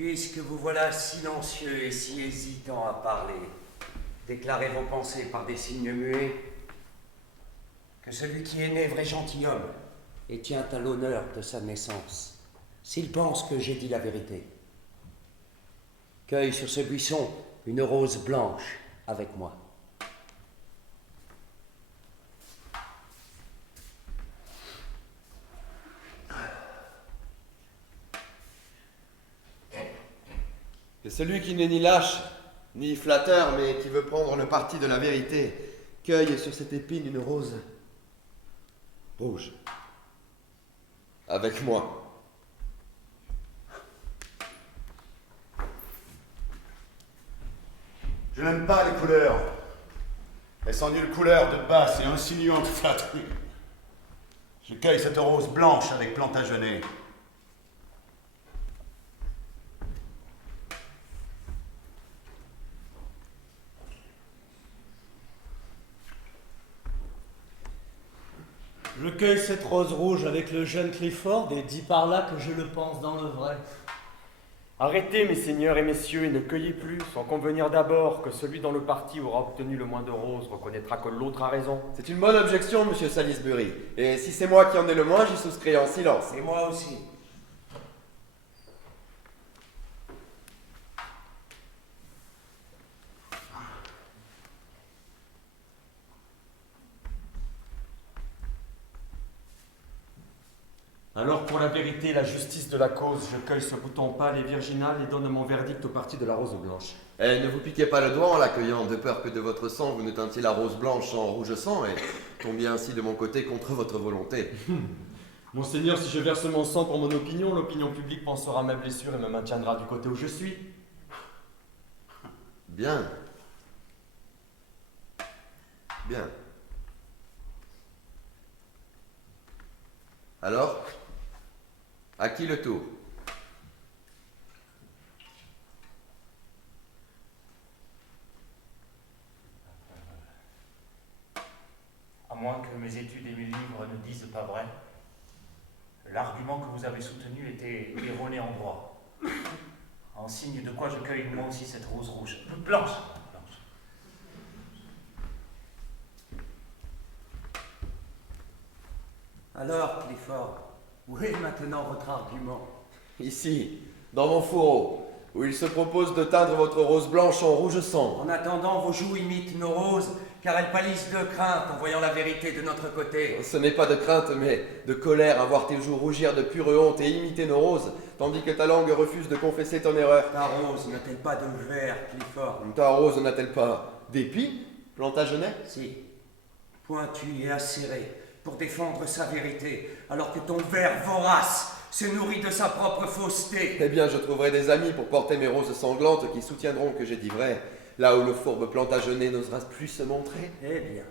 Puisque vous voilà silencieux et si hésitant à parler, déclarez vos pensées par des signes muets. Que celui qui est né vrai gentilhomme et tient à l'honneur de sa naissance, s'il pense que j'ai dit la vérité, cueille sur ce buisson une rose blanche avec moi. Que celui qui n'est ni lâche, ni flatteur, mais qui veut prendre le parti de la vérité, cueille sur cette épine une rose rouge. Avec moi. Je n'aime pas les couleurs. Elles sont d'une couleur de basse et insinuante flatterie. Je cueille cette rose blanche avec Plantagenet. Je cueille cette rose rouge avec le jeune Clifford et dis par là que je le pense dans le vrai. Arrêtez, mes seigneurs et messieurs, et ne cueillez plus, sans convenir d'abord que celui dont le parti aura obtenu le moins de roses reconnaîtra que l'autre a raison. C'est une bonne objection, monsieur Salisbury. Et si c'est moi qui en ai le moins, j'y souscris en silence. Et moi aussi. Alors pour la vérité et la justice de la cause, je cueille ce bouton pâle et virginal et donne mon verdict au parti de la rose blanche. Eh, ne vous piquez pas le doigt en l'accueillant, de peur que de votre sang vous ne teintiez la rose blanche en rouge sang et tombiez ainsi de mon côté contre votre volonté. Monseigneur, si je verse mon sang pour mon opinion, l'opinion publique pensera à mes blessures et me maintiendra du côté où je suis. Bien. Bien. Alors, à qui le tour? À moins que mes études et mes livres ne disent pas vrai, l'argument que vous avez soutenu était erroné en droit. En signe de quoi je cueille moi aussi cette rose rouge. Blanche. Alors, Clifford, où est maintenant votre argument? Ici, dans mon fourreau, où il se propose de teindre votre rose blanche en rouge sang. En attendant, vos joues imitent nos roses, car elles pâlissent de crainte en voyant la vérité de notre côté. Ce n'est pas de crainte, mais de colère à voir tes joues rougir de pure honte et imiter nos roses, tandis que ta langue refuse de confesser ton erreur. Ta rose n'a-t-elle pas de verre, Clifford? Ta rose n'a-t-elle pas d'épis, Plantagenet? Si, pointu et acéré, pour défendre sa vérité, alors que ton ver vorace se nourrit de sa propre fausseté. Eh bien, je trouverai des amis pour porter mes roses sanglantes qui soutiendront que j'ai dit vrai, là où le fourbe Plantagenet n'osera plus se montrer. Eh bien,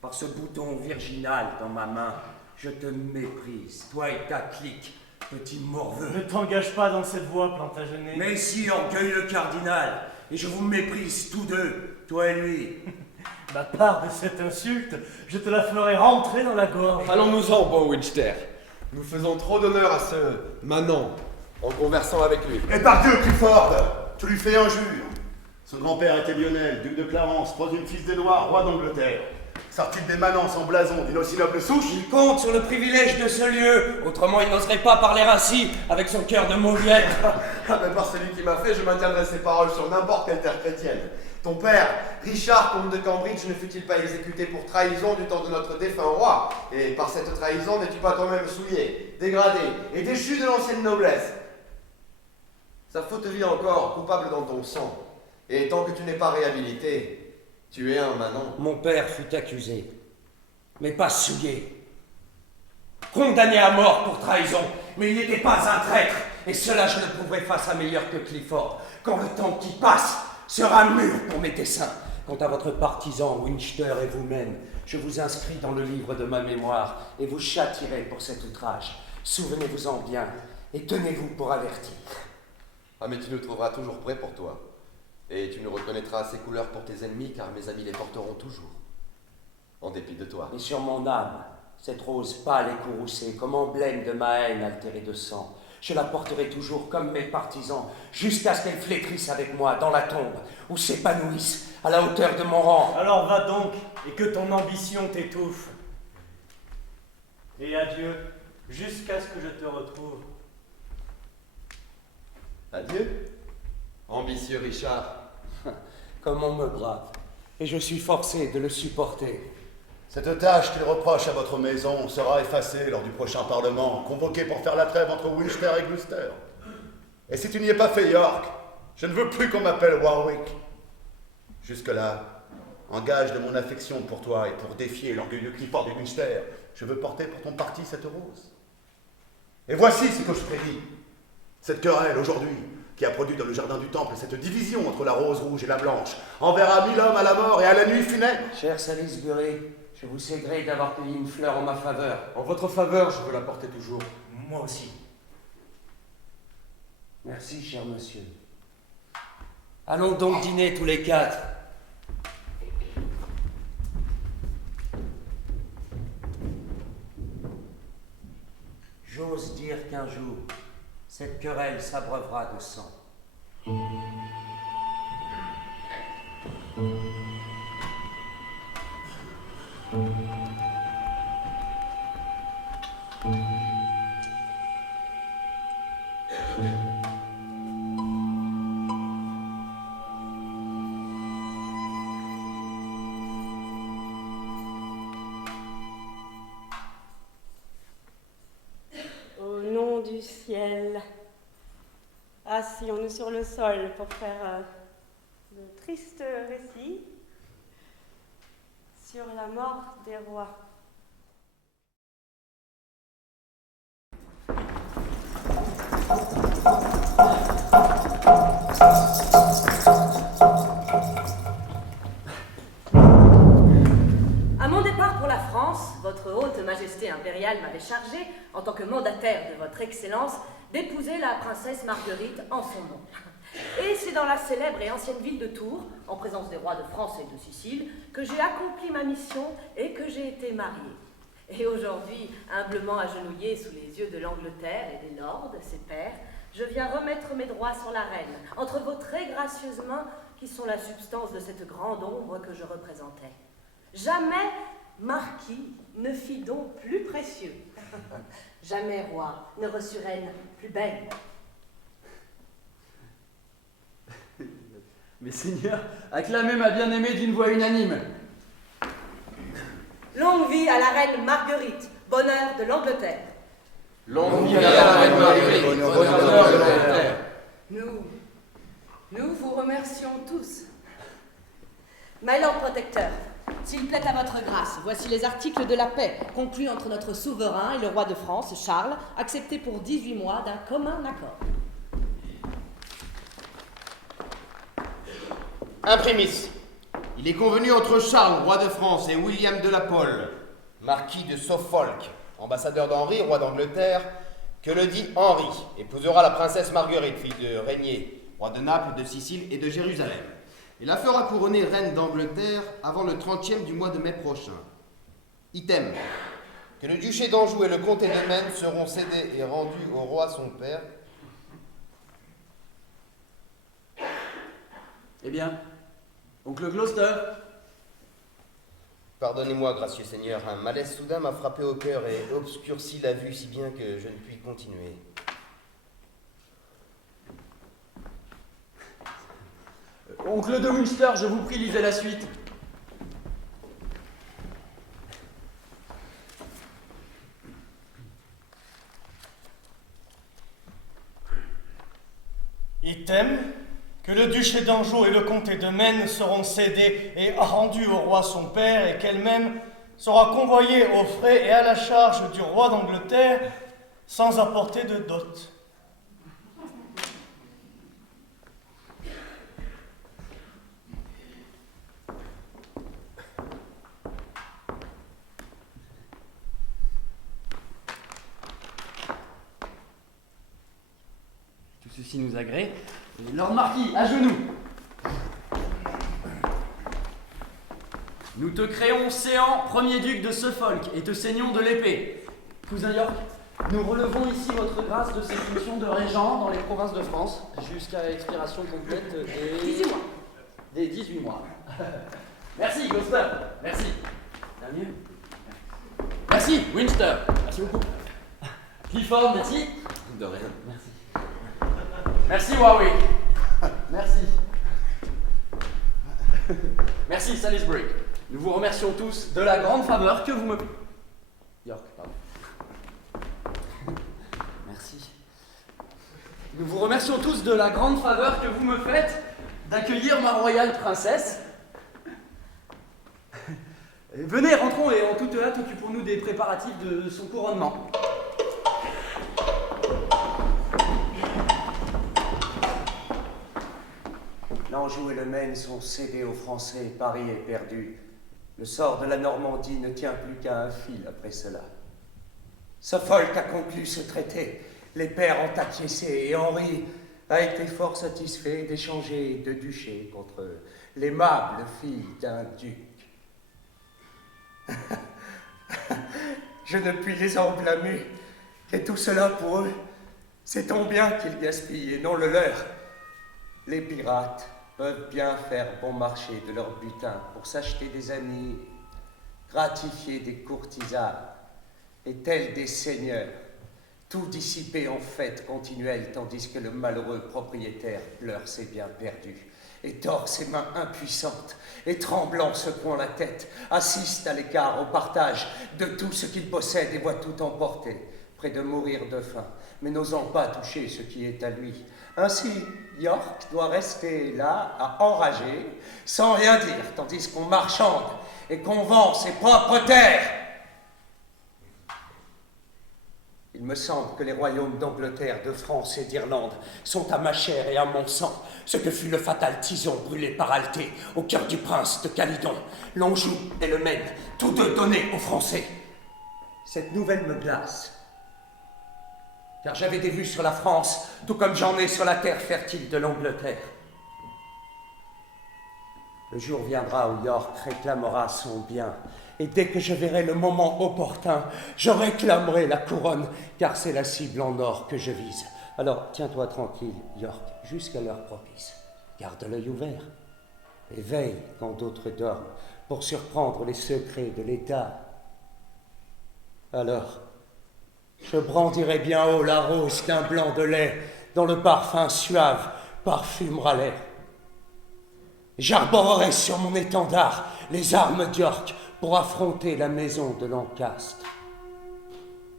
par ce bouton virginal dans ma main, je te méprise, toi et ta clique, petit morveux. Ne t'engage pas dans cette voie, Plantagenet. Mais si, orgueilleux cardinal, et je vous méprise tous deux, toi et lui. Ma part de cette insulte, je te la ferai rentrer dans la gorge. Allons-nous-en, bon Winchester. Nous faisons trop d'honneur à ce manant en conversant avec lui. Et par Dieu, Clifford, tu lui fais injure. Son grand-père était Lionel, duc de Clarence, troisième fils d'Édouard, roi d'Angleterre. Sort-il des manants sans blason d'une aussi noble souche? Il compte sur le privilège de ce lieu, autrement il n'oserait pas parler ainsi avec son cœur de mauviette. Ah, mais par celui qui m'a fait, je maintiendrai ces paroles sur n'importe quelle terre chrétienne. Ton père, Richard, comte de Cambridge, ne fut-il pas exécuté pour trahison du temps de notre défunt roi? Et par cette trahison, n'es-tu pas toi-même souillé, dégradé et déchu de l'ancienne noblesse? Sa faute vit encore, coupable dans ton sang. Et tant que tu n'es pas réhabilité, tu es un manant. Mon père fut accusé, mais pas souillé. Condamné à mort pour trahison, mais il n'était pas un traître. Et cela, je le prouverai face à meilleur que Clifford, quand le temps qui passe sera mûr pour mes desseins. Quant à votre partisan, Winchester et vous-même, je vous inscris dans le livre de ma mémoire et vous châtierai pour cet outrage. Souvenez-vous-en bien et tenez-vous pour averti. Ah, mais tu nous trouveras toujours prêts pour toi. Et tu nous reconnaîtras ces couleurs pour tes ennemis, car mes amis les porteront toujours. En dépit de toi. Et sur mon âme, cette rose pâle et courroucée, comme emblème de ma haine altérée de sang, Je la porterai toujours comme mes partisans, jusqu'à ce qu'elle flétrisse avec moi dans la tombe, ou s'épanouisse à la hauteur de mon rang. Alors va donc, et que ton ambition t'étouffe. Et adieu, jusqu'à ce que je te retrouve. Adieu, ambitieux Richard. Comme on me brave, et je suis forcé de le supporter. Cette tâche qu'il reproche à votre maison sera effacée lors du prochain Parlement, convoqué pour faire la trêve entre Winchester et Gloucester. Et si tu n'y es pas fait, York, je ne veux plus qu'on m'appelle Warwick. Jusque-là, en gage de mon affection pour toi et pour défier l'orgueilleux Clifford et Winchester, je veux porter pour ton parti cette rose. Et voici ce que je prédis. Cette querelle, aujourd'hui, qui a produit dans le jardin du temple cette division entre la rose rouge et la blanche, enverra 1000 hommes à la mort et à la nuit funèbre. Cher Salisbury, je vous sais gré d'avoir cueilli une fleur en ma faveur. En votre faveur, je veux la porter toujours. Moi aussi. Merci, cher monsieur. Allons donc dîner tous les quatre. J'ose dire qu'un jour, cette querelle s'abreuvera de sang. Au nom du ciel, asseyons-nous sur le sol pour faire le triste récit sur la mort des rois. À mon départ pour la France, votre haute majesté impériale m'avait chargé, en tant que mandataire de votre excellence, d'épouser la princesse Marguerite en son nom. Et c'est dans la célèbre et ancienne ville de Tours, en présence des rois de France et de Sicile, que j'ai accompli ma mission et que j'ai été mariée. Et aujourd'hui, humblement agenouillée sous les yeux de l'Angleterre et des lords, ses pairs, je viens remettre mes droits sur la reine, entre vos très gracieuses mains, qui sont la substance de cette grande ombre que je représentais. Jamais marquis ne fit don plus précieux. Jamais roi ne reçut reine plus belle. Mais Seigneur, acclamez ma bien-aimée d'une voix unanime. Longue vie à la reine Marguerite, bonheur de l'Angleterre. Longue vie à la reine Marguerite, bonheur de l'Angleterre. Nous vous remercions tous. My Lord Protecteur, s'il plaît à votre grâce, voici les articles de la paix conclus entre notre souverain et le roi de France, Charles, acceptés pour 18 mois d'un commun accord. Imprimis, il est convenu entre Charles, roi de France, et William de la Pole, marquis de Suffolk, ambassadeur d'Henri, roi d'Angleterre, que le dit Henri épousera la princesse Marguerite, fille de Régnier, roi de Naples, de Sicile et de Jérusalem, et la fera couronner reine d'Angleterre avant le 30e du mois de mai prochain. Item, que le duché d'Anjou et le comté de Maine seront cédés et rendus au roi son père. Eh bien, oncle Gloucester. Pardonnez-moi, gracieux Seigneur, un malaise soudain m'a frappé au cœur et obscurci la vue si bien que je ne puis continuer. Oncle de Winchester, je vous prie, lisez la suite. Item, que le duché d'Anjou et le comté de Maine seront cédés et rendus au roi son père, et qu'elle-même sera convoyée aux frais et à la charge du roi d'Angleterre sans apporter de dot. Tout ceci nous agrée. Lord Marquis, à genoux. Nous te créons Séant, premier duc de Suffolk, et te saignons de l'épée. Cousin York, Nous relevons ici votre grâce de ces fonctions de régent dans les provinces de France jusqu'à expiration complète des 18 mois. Des 18 mois. Merci, Gloucester. Merci. Bien mieux. Merci, Winchester. Merci beaucoup. Clifford, merci. De rien. Merci. Merci, Warwick. Merci. Merci, Salisbury. Nous vous remercions tous de la grande faveur que vous me... York, pardon. Merci. Nous vous remercions tous de la grande faveur que vous me faites d'accueillir ma royale princesse. Venez, rentrons et en toute hâte, occupons-nous des préparatifs de son couronnement. L'Anjou et le Maine sont cédés aux Français, Paris est perdu. Le sort de la Normandie ne tient plus qu'à un fil après cela. Suffolk a conclu ce traité, les pairs ont acquiescé et Henri a été fort satisfait d'échanger deux duchés contre l'aimable fille d'un duc. Je ne puis les en blâmer, et tout cela pour eux, c'est ton bien qu'ils gaspillent et non le leur. Les pirates peuvent bien faire bon marché de leur butin pour s'acheter des amis, gratifier des courtisanes, et tels des seigneurs, tout dissipé en fêtes continuelles, tandis que le malheureux propriétaire pleure ses biens perdus, et tord ses mains impuissantes, et tremblant secouant la tête, assiste à l'écart au partage de tout ce qu'il possède et voit tout emporter, près de mourir de faim, mais n'osant pas toucher ce qui est à lui. Ainsi, York doit rester là, à enrager, sans rien dire, tandis qu'on marchande et qu'on vend ses propres terres. Il me semble que les royaumes d'Angleterre, de France et d'Irlande sont à ma chair et à mon sang, ce que fut le fatal tison brûlé par Althée au cœur du prince de Calydon, l'Anjou et le Maine, tous deux donnés aux Français. Cette nouvelle me glace, car j'avais des vues sur la France, tout comme j'en ai sur la terre fertile de l'Angleterre. Le jour viendra où York réclamera son bien, et dès que je verrai le moment opportun, je réclamerai la couronne, car c'est la cible en or que je vise. Alors, tiens-toi tranquille, York, jusqu'à l'heure propice. Garde l'œil ouvert, et veille quand d'autres dorment, pour surprendre les secrets de l'État. Alors, je brandirai bien haut la rose d'un blanc de lait, dont le parfum suave parfumera l'air. J'arborerai sur mon étendard les armes d'York pour affronter la maison de Lancastre.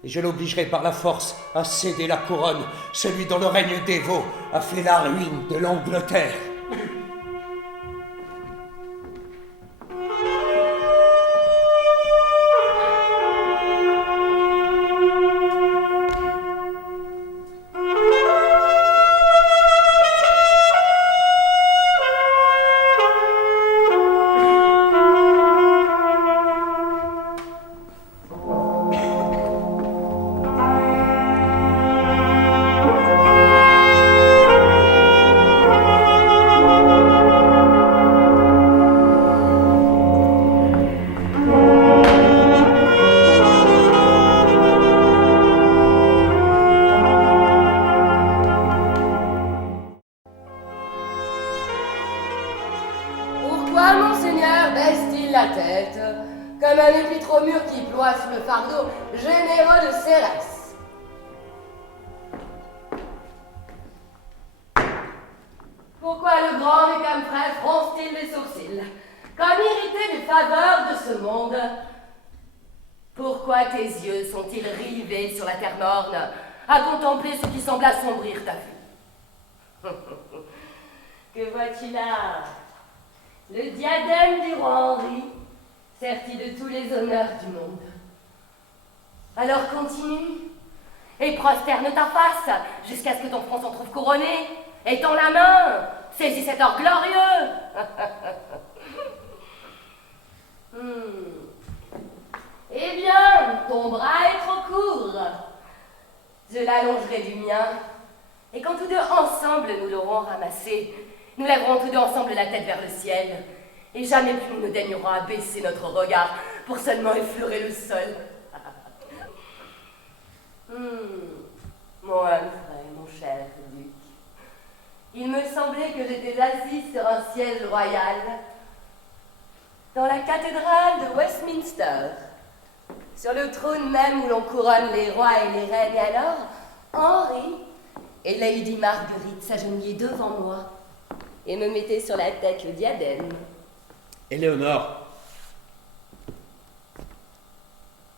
Et je l'obligerai par la force à céder la couronne, celui dont le règne dévot a fait la ruine de l'Angleterre. À contempler ce qui semble assombrir ta vue. Que vois-tu là? Le diadème du roi Henri, serti de tous les honneurs du monde. Alors continue, et prosterne ta face, jusqu'à ce que ton front s'en trouve couronné, et tends la main, saisis cet or glorieux. Eh bien, ton bras est trop court. Je l'allongerai du mien, et quand tous deux ensemble nous l'aurons ramassé, nous lèverons tous deux ensemble la tête vers le ciel, et jamais plus nous ne daignerons abaisser notre regard pour seulement effleurer le sol. Mon Humphrey, mon cher duc, il me semblait que j'étais assise sur un siège royal dans la cathédrale de Westminster, sur le trône même où l'on couronne les rois et les reines. Et alors, Henri et Lady Marguerite s'agenouillaient devant moi et me mettaient sur la tête le diadème. Éléonore,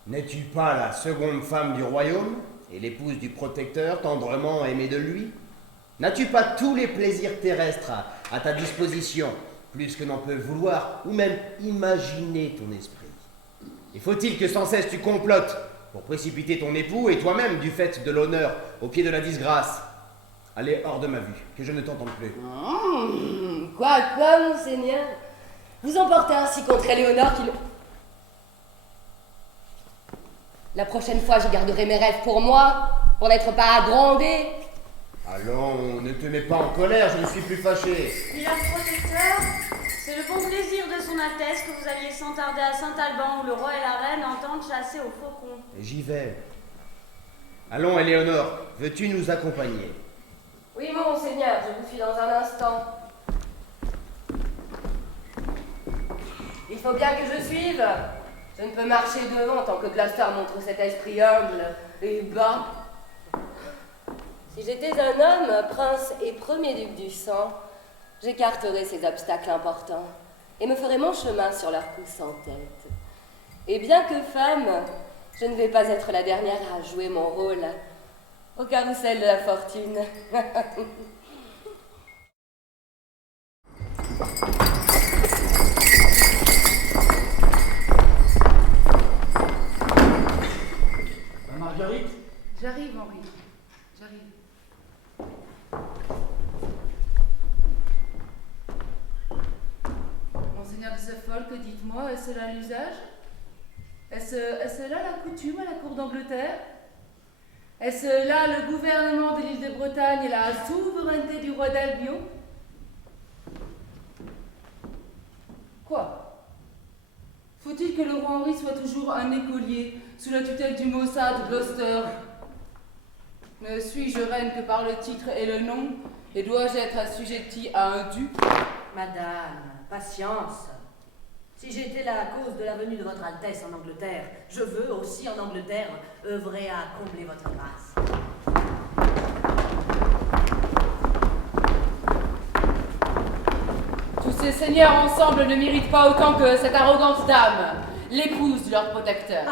n'es-tu pas la seconde femme du royaume et l'épouse du protecteur tendrement aimée de lui? N'as-tu pas tous les plaisirs terrestres à ta disposition, plus que n'en peut vouloir ou même imaginer ton esprit? Et faut-il que sans cesse tu complotes pour précipiter ton époux et toi-même du fait de l'honneur au pied de la disgrâce? Allez hors de ma vue, que je ne t'entende plus. Quoi, monseigneur? Vous emportez ainsi contre Éléonore qu'il... La prochaine fois, je garderai mes rêves pour moi, pour n'être pas agrandée. Allons, ne te mets pas en colère, je ne suis plus fâché. Milord protecteur, c'est le bon plaisir de son Altesse que vous alliez sans tarder à Saint-Alban où le roi et la reine entendent chasser au faucon. J'y vais. Allons, Éléonore, veux-tu nous accompagner? Oui, monseigneur, je vous suis dans un instant. Il faut bien que je suive. Je ne peux marcher devant tant que Gloucester montre cet esprit humble et bas. Si j'étais un homme, prince et premier duc du sang, j'écarterais ces obstacles importants et me ferais mon chemin sur leur coup sans tête. Et bien que femme, je ne vais pas être la dernière à jouer mon rôle au carrousel de la fortune. Marguerite? J'arrive, Henri. J'arrive. Monseigneur de Suffolk, dites-moi, est-ce là l'usage? Est-ce là la coutume à la cour d'Angleterre? Est-ce là le gouvernement de l'île de Bretagne et la souveraineté du roi d'Albion? Quoi? Faut-il que le roi Henri soit toujours un écolier sous la tutelle du Mossad Gloucester? Ne suis-je reine que par le titre et le nom, et dois-je être assujettie à un duc? Madame, patience. Si j'étais la cause de la venue de votre Altesse en Angleterre, je veux aussi en Angleterre œuvrer à combler votre grâce. Tous ces seigneurs ensemble ne méritent pas autant que cette arrogante dame, l'épouse de leur protecteur.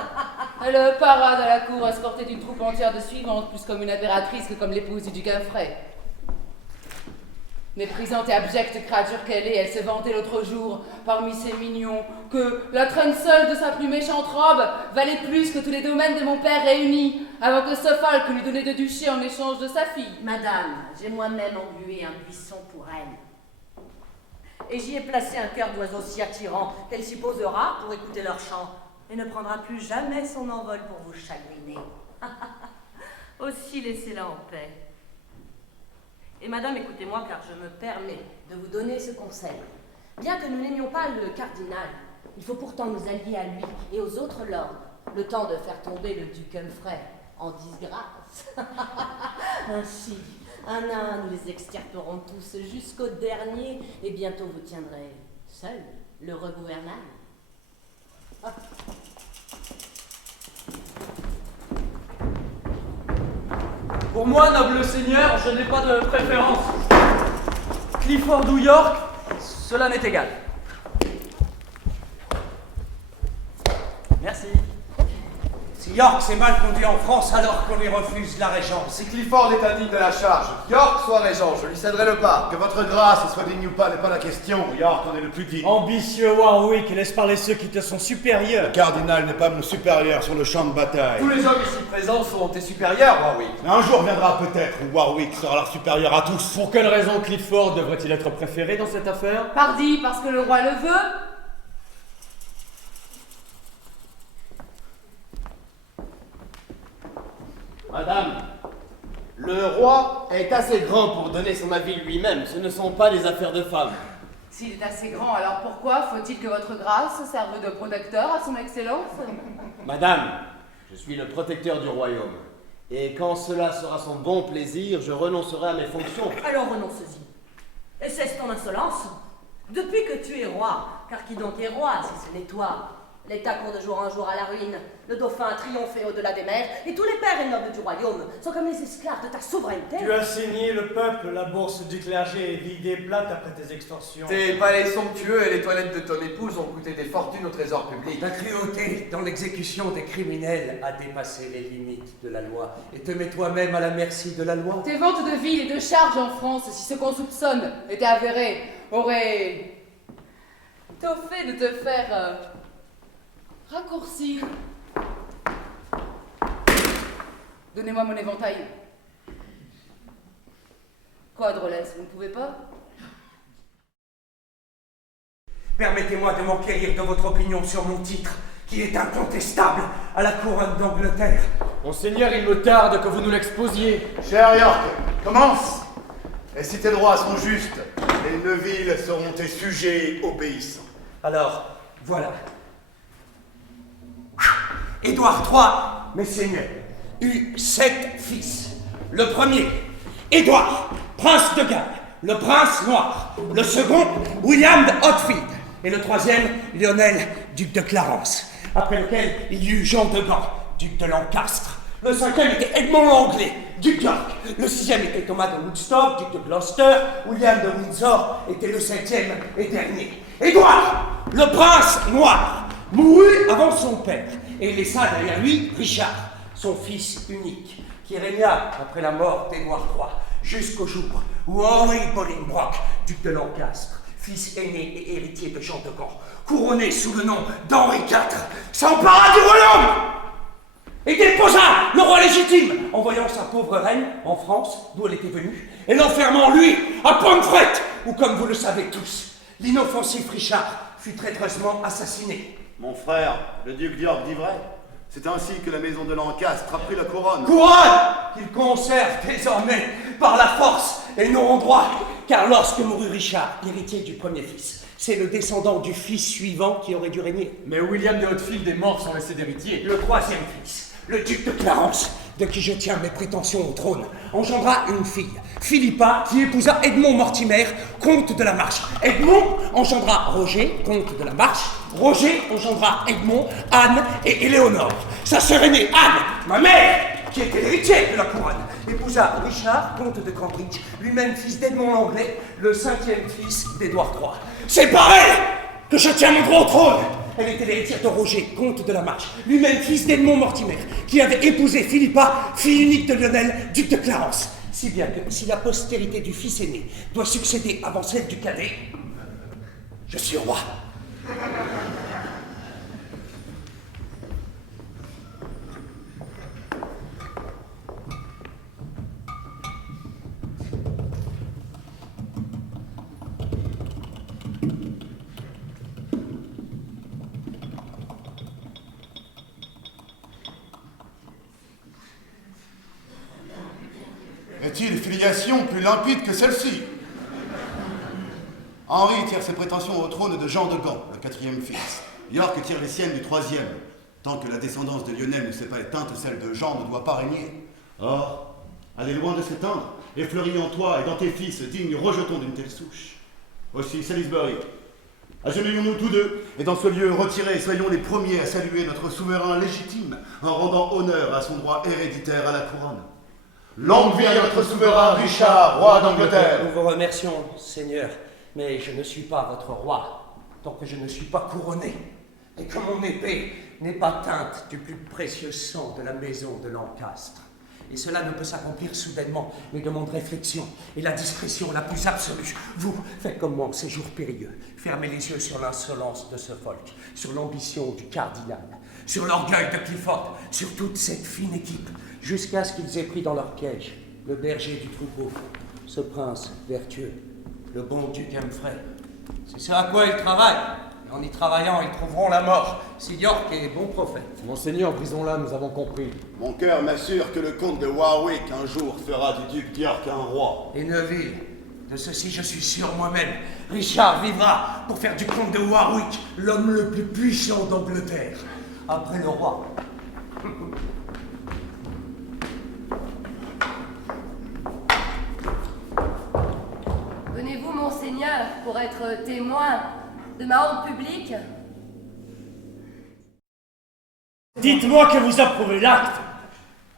Elle parade à la cour escortée d'une troupe entière de suivantes, plus comme une impératrice que comme l'épouse du duc Humphrey. Méprisante et abjecte créature qu'elle est, elle se vantait l'autre jour, parmi ses mignons, que la traîne seule de sa plus méchante robe valait plus que tous les domaines de mon père réunis, avant que Suffolk lui donnait de duché en échange de sa fille. Madame, j'ai moi-même englué un buisson pour elle. Et j'y ai placé un cœur d'oiseau si attirant qu'elle s'y posera pour écouter leur chant et ne prendra plus jamais son envol pour vous chagriner. Aussi, laissez-la en paix. Et madame, écoutez-moi, car je me permets de vous donner ce conseil. Bien que nous n'aimions pas le cardinal, il faut pourtant nous allier à lui et aux autres lords, le temps de faire tomber le duc Humphrey en disgrâce. Ainsi, un à un, nous les extirperons tous jusqu'au dernier, et bientôt vous tiendrez seul le regouvernail. Pour moi, noble seigneur, je n'ai pas de préférence. Clifford ou York, cela m'est égal. Merci. Si York s'est mal conduit en France alors qu'on lui refuse la régence. Si Clifford est indigne de la charge, York soit régent, je lui céderai le pas. Que votre grâce soit digne ou pas n'est pas la question. York en est le plus digne. Ambitieux Warwick, laisse parler ceux qui te sont supérieurs. Le cardinal n'est pas mon supérieur sur le champ de bataille. Tous les hommes ici présents sont tes supérieurs, Warwick. Mais un jour viendra peut-être où Warwick sera leur supérieur à tous. Pour quelle raison Clifford devrait-il être préféré dans cette affaire? Pardi, parce que le roi le veut. Madame, le roi est assez grand pour donner son avis lui-même. Ce ne sont pas des affaires de femmes. S'il est assez grand, alors pourquoi faut-il que votre grâce serve de protecteur à son excellence? Madame, je suis le protecteur du royaume. Et quand cela sera son bon plaisir, je renoncerai à mes fonctions. Alors renonce-y. Et cesse ton insolence. Depuis que tu es roi, car qui donc est roi si ce n'est toi? L'État court de jour en jour à la ruine, le dauphin a triomphé au-delà des mers, et tous les pères et nobles du royaume sont comme les esclaves de ta souveraineté. Tu as saigné le peuple, la bourse du clergé est vide et plate après tes extorsions. Tes palais somptueux et les toilettes de ton épouse ont coûté des fortunes au trésor public. Ta cruauté dans l'exécution des criminels a dépassé les limites de la loi, et te mets toi-même à la merci de la loi. Tes ventes de villes et de charges en France, si ce qu'on soupçonne était avéré, auraient tôt fait de te faire raccourcir. Donnez-moi mon éventail. Quoi, drôlesse, vous ne pouvez pas? Permettez-moi de m'enquérir de votre opinion sur mon titre, qui est incontestable à la couronne d'Angleterre. Monseigneur, il me tarde que vous nous l'exposiez. Cher York, commence. Et si tes droits sont justes, les Neuville seront tes sujets obéissants. Alors, voilà. Édouard III, mes seigneurs, eut 7 fils. Le premier, Édouard, prince de Galles, le prince noir. Le second, William de Hautfield. Et le troisième, Lionel, duc de Clarence. Après lequel, il y eut Jean de Gand, duc de Lancastre. Le cinquième était Edmond l'Anglais, duc d'York. Le sixième était Thomas de Woodstock, duc de Gloucester. William de Windsor était le septième et dernier. Édouard, le prince noir, mourut avant son père et laissa derrière lui Richard, son fils unique, qui régna après la mort d'Édouard III jusqu'au jour où Henri Bolingbroke, duc de Lancastre, fils aîné et héritier de Jean de Gand, couronné sous le nom d'Henri IV, s'empara du royaume et déposa le roi légitime en voyant sa pauvre reine en France, d'où elle était venue, et l'enfermant lui à Pomfret, où, comme vous le savez tous, l'inoffensif Richard fut traîtreusement assassiné. Mon frère, le duc d'York dit vrai. C'est ainsi que la maison de Lancastre a pris la couronne. Couronne qu'il conserve désormais par la force et non en droit, car lorsque mourut Richard, héritier du premier fils, c'est le descendant du fils suivant qui aurait dû régner. Mais William de Hautfield est mort sans laisser d'héritier. Le troisième fils, le duc de Clarence, de qui je tiens mes prétentions au trône, engendra une fille, Philippa, qui épousa Edmond Mortimer, comte de la Marche. Edmond engendra Roger, comte de la Marche. Roger engendra Edmond, Anne et Éléonore. Sa sœur aînée, Anne, ma mère, qui était l'héritière de la couronne, épousa Richard, comte de Cambridge, lui-même fils d'Edmond l'Anglais, le cinquième fils d'Édouard III. C'est par elle que je tiens mon droit au trône. Elle était l'héritière de Roger, comte de la Marche, lui-même fils d'Edmond Mortimer, qui avait épousé Philippa, fille unique de Lionel, duc de Clarence. Si bien que, si la postérité du fils aîné doit succéder avant celle du cadet, je suis roi. Est-il filiation plus limpide que celle-ci? Henri tire ses prétentions au trône de Jean de Gand, le quatrième fils. York tire les siennes du troisième. Tant que la descendance de Lionel ne s'est pas éteinte, celle de Jean ne doit pas régner. Or, elle est loin de s'éteindre, et fleurit en toi et dans tes fils, dignes rejetons d'une telle souche. Aussi, Salisbury, agenouillons-nous tous deux, et dans ce lieu retiré, soyons les premiers à saluer notre souverain légitime, en rendant honneur à son droit héréditaire à la couronne. Longue vie à notre souverain Richard, roi d'Angleterre. Nous vous remercions, Seigneur, mais je ne suis pas votre roi, tant que je ne suis pas couronné, et que mon épée n'est pas teinte du plus précieux sang de la maison de Lancastre. Et cela ne peut s'accomplir soudainement, mais demande réflexion et la discrétion la plus absolue. Vous, faites comme moi en ces jours périlleux. Fermez les yeux sur l'insolence de Suffolk, sur l'ambition du cardinal, sur l'orgueil de Clifford, sur toute cette fine équipe, jusqu'à ce qu'ils aient pris dans leur piège le berger du troupeau, ce prince vertueux, le bon duc Humphrey. C'est ce à quoi ils travaillent. Et en y travaillant, ils trouveront la mort, si York est bon prophète. Monseigneur, brisons-la, nous avons compris. Mon cœur m'assure que le comte de Warwick un jour fera du duc d'York un roi. Et Neuville, de ceci je suis sûr moi-même, Richard vivra pour faire du comte de Warwick l'homme le plus puissant d'Angleterre, après le roi. pour être témoin de ma honte publique? Dites-moi que vous approuvez l'acte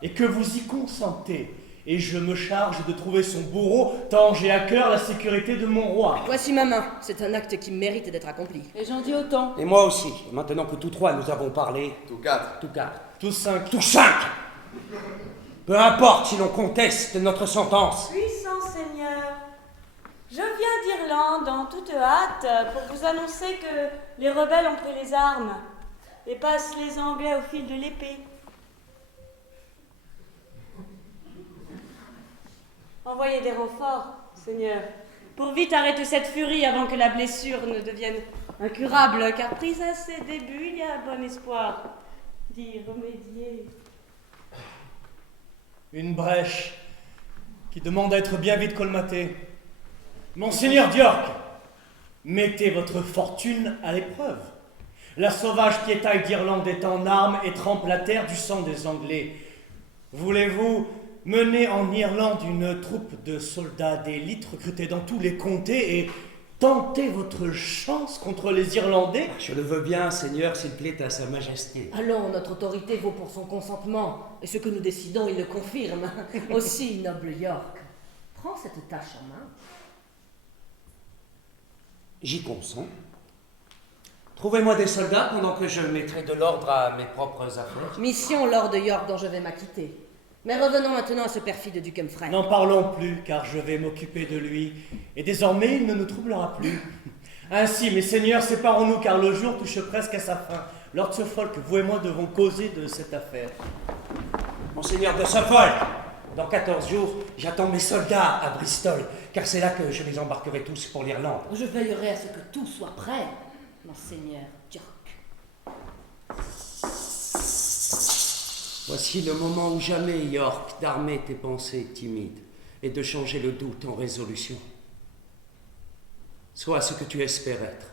et que vous y consentez, et je me charge de trouver son bourreau tant j'ai à cœur la sécurité de mon roi. Voici ma main. C'est un acte qui mérite d'être accompli. Et j'en dis autant. Et moi aussi. Et maintenant que tous trois nous avons parlé... Tous quatre. Tous quatre. Tous cinq. Tous cinq. Peu importe si l'on conteste notre sentence. Puissant Seigneur, je viens d'Irlande en toute hâte pour vous annoncer que les rebelles ont pris les armes et passent les Anglais au fil de l'épée. Envoyez des renforts, Seigneur, pour vite arrêter cette furie avant que la blessure ne devienne incurable, car prise à ses débuts, il y a bon espoir d'y remédier. Une brèche qui demande à être bien vite colmatée. Monseigneur d'York, mettez votre fortune à l'épreuve. La sauvage piétaille d'Irlande est en armes et trempe la terre du sang des Anglais. Voulez-vous mener en Irlande une troupe de soldats d'élite recrutés dans tous les comtés et tenter votre chance contre les Irlandais? Je le veux bien, Seigneur, s'il plaît à Sa Majesté. Allons, notre autorité vaut pour son consentement, et ce que nous décidons, il le confirme. Aussi, noble York, prends cette tâche en main. J'y consens. Trouvez-moi des soldats pendant que je mettrai de l'ordre à mes propres affaires. Mission, Lord York, dont je vais m'acquitter. Mais revenons maintenant à ce perfide duc Humphrey. N'en parlons plus, car je vais m'occuper de lui, et désormais il ne nous troublera plus. Ainsi, mes seigneurs, séparons-nous, car le jour touche presque à sa fin. Lord Suffolk, vous et moi devons causer de cette affaire. Monseigneur de Suffolk, dans 14 jours, j'attends mes soldats à Bristol, car c'est là que je les embarquerai tous pour l'Irlande. Je veillerai à ce que tout soit prêt, monseigneur York. Voici le moment ou jamais, York, d'armer tes pensées timides et de changer le doute en résolution. Sois ce que tu espères être,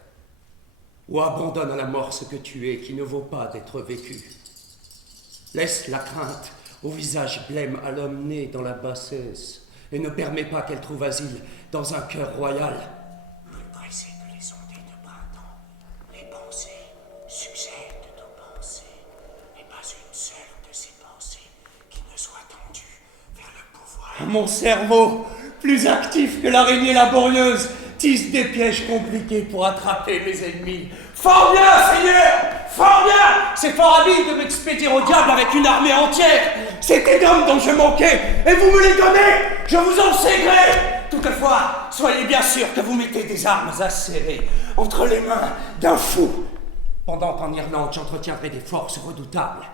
ou abandonne à la mort ce que tu es qui ne vaut pas d'être vécu. Laisse la crainte au visage blême à l'homme né dans la bassesse et ne permets pas qu'elle trouve asile dans un cœur royal. Plus pressé que les ondées de printemps, les pensées succèdent aux pensées, et pas une seule de ces pensées qui ne soit tendue vers le pouvoir. Mon cerveau, plus actif que l'araignée laborieuse, tisse des pièges compliqués pour attraper mes ennemis. Fort bien, Seigneur! Fort bien! C'est fort habile de m'expédier au diable avec une armée entière. C'était d'hommes dont je manquais, et vous me les donnez! Je vous en sais gré! Toutefois, soyez bien sûr que vous mettez des armes acérées entre les mains d'un fou. Pendant qu'en Irlande, j'entretiendrai des forces redoutables.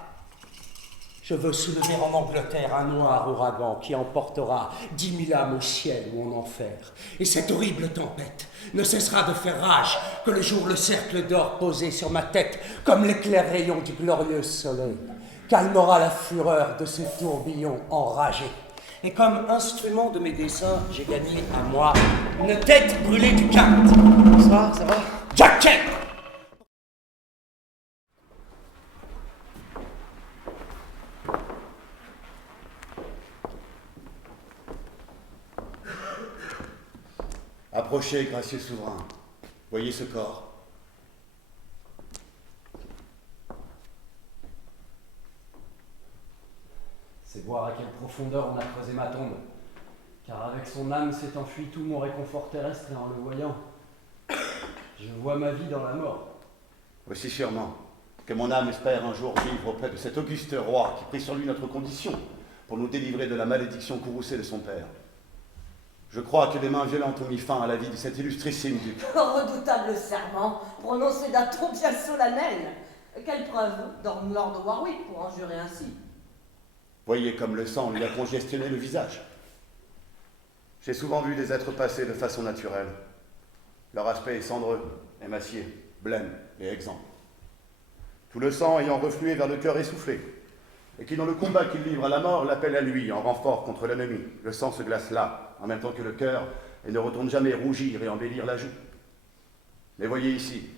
Je veux soulever en Angleterre un noir ouragan qui emportera 10 000 âmes au ciel ou en enfer. Et cette horrible tempête ne cessera de faire rage que le jour le cercle d'or posé sur ma tête, comme l'éclair rayon du glorieux soleil, calmera la fureur de ce tourbillon enragé. Et comme instrument de mes desseins, j'ai gagné à moi une tête brûlée du Kent. Ça va Jack Kent! Approchez, gracieux souverain. Voyez ce corps. C'est voir à quelle profondeur on a creusé ma tombe. Car avec son âme s'est enfui tout mon réconfort terrestre et en le voyant, je vois ma vie dans la mort. Aussi sûrement que mon âme espère un jour vivre auprès de cet auguste roi qui prit sur lui notre condition pour nous délivrer de la malédiction courroucée de son père. Je crois que des mains violentes ont mis fin à la vie de cet illustrissime duc. Redoutable serment, prononcé d'un ton bien solennel. Quelle preuve d'homme Lord Warwick pour en jurer ainsi? Voyez comme le sang lui a congestionné le visage. J'ai souvent vu des êtres passer de façon naturelle. Leur aspect est cendreux, émacié, blême et exempt. Tout le sang ayant reflué vers le cœur essoufflé, et qui dans le combat qu'il livre à la mort l'appelle à lui en renfort contre l'ennemi. Le sang se glace là, en même temps que le cœur, et ne retourne jamais rougir et embellir la joue. Mais voyez ici,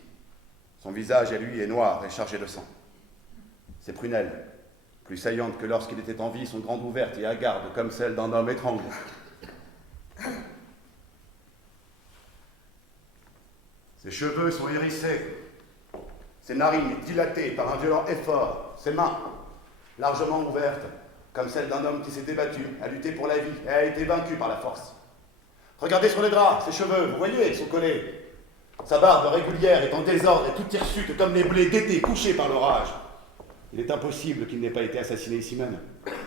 son visage à lui est noir et chargé de sang. Ses prunelles, plus saillantes que lorsqu'il était en vie, sont grandes ouvertes et hagardes comme celles d'un homme étranglé. cheveux sont hérissés. Ses narines dilatées par un violent effort. Ses mains, largement ouvertes, comme celles d'un homme qui s'est débattu, a lutté pour la vie et a été vaincu par la force. Regardez sur les draps, ses cheveux, vous voyez, ils sont collés. Sa barbe régulière est en désordre et toute hirsute comme les blés d'été couchés par l'orage. Il est impossible qu'il n'ait pas été assassiné ici même.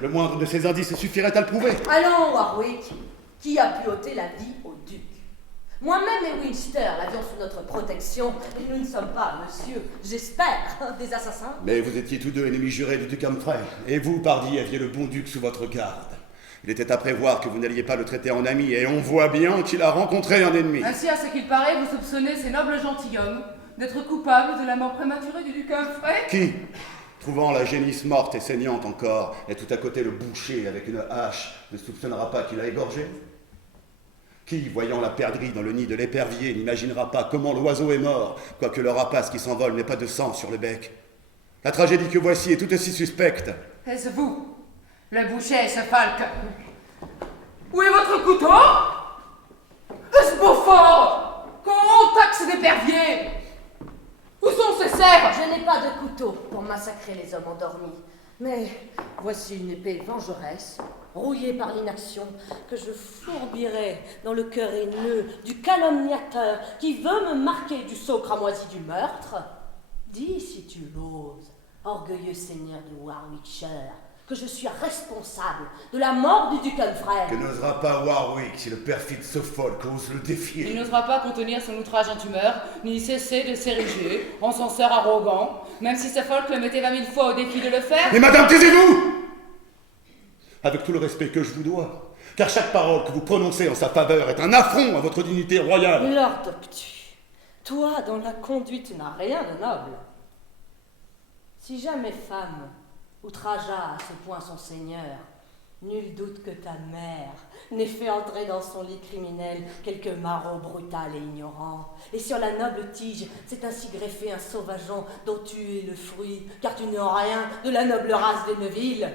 Le moindre de ces indices suffirait à le prouver. Allons, Warwick, qui a pu ôter la vie au duc? Moi-même et Winchester l'avions sous notre protection, et nous ne sommes pas, monsieur, j'espère, des assassins. Mais vous étiez tous deux ennemis jurés du duc Humphrey, et vous, pardi, aviez le bon duc sous votre garde. Il était à prévoir que vous n'alliez pas le traiter en ami, et on voit bien qu'il a rencontré un ennemi. Ainsi, à ce qu'il paraît, vous soupçonnez ces nobles gentilshommes d'être coupables de la mort prématurée du duc Humphrey? Qui, trouvant la génisse morte et saignante encore, et tout à côté le boucher avec une hache, ne soupçonnera pas qu'il a égorgé? Qui, voyant la perdrix dans le nid de l'épervier, n'imaginera pas comment l'oiseau est mort, quoique le rapace qui s'envole n'ait pas de sang sur le bec? La tragédie que voici est tout aussi suspecte. Est-ce vous, le boucher, ce falque? Où est votre couteau? Est-ce Beaufort? Qu'on taxe d'épervier? Où sont ces cerfs? Je n'ai pas de couteau pour massacrer les hommes endormis, mais voici une épée vengeresse, rouillée par l'inaction, que je fourbirai dans le cœur haineux du calomniateur qui veut me marquer du sceau cramoisi du meurtre. Dis si tu l'oses, orgueilleux seigneur de Warwickshire, que je suis responsable de la mort du duc Humphrey. Que n'osera pas Warwick si le perfide Suffolk ose le défier? Il n'osera pas contenir son outrage en tumeur, ni cesser de s'ériger en censeur arrogant, même si Suffolk le mettait 20 000 fois au défi de le faire. Et madame, taisez-vous! Avec tout le respect que je vous dois, car chaque parole que vous prononcez en sa faveur est un affront à votre dignité royale. Lord Optu, toi dont la conduite n'a rien de noble, si jamais femme outragea à ce point son seigneur, nul doute que ta mère n'ait fait entrer dans son lit criminel quelque maraud brutal et ignorant. Et sur la noble tige s'est ainsi greffé un sauvageon dont tu es le fruit, car tu n'es rien de la noble race des Neuville.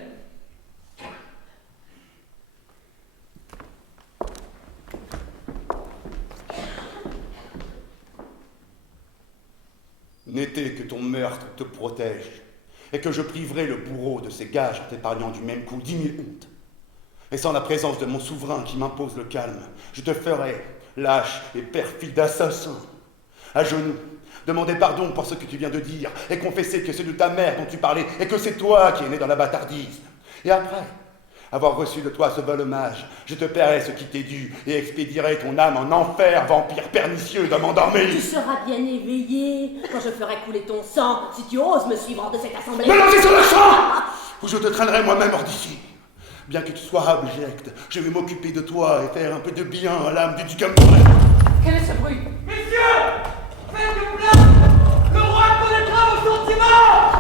N'était que ton meurtre te protège, et que je priverai le bourreau de ses gages en t'épargnant du même coup 10 000 hontes. Et sans la présence de mon souverain qui m'impose le calme, je te ferai, lâche et perfide assassin, à genoux, demander pardon pour ce que tu viens de dire, et confesser que c'est de ta mère dont tu parlais, et que c'est toi qui es né dans la bâtardise. Et après avoir reçu de toi ce vol hommage, je te paierai ce qui t'est dû, et expédierai ton âme en enfer, vampire pernicieux d'homme endormi. Tu seras bien éveillé quand je ferai couler ton sang, si tu oses me suivre hors de cette assemblée. Me lancer sur le champ, où je te traînerai moi-même hors d'ici. Bien que tu sois abject, je vais m'occuper de toi et faire un peu de bien à l'âme du duc Humphrey. Quel est ce bruit? Messieurs, faites place! Le roi connaîtra vos sentiments!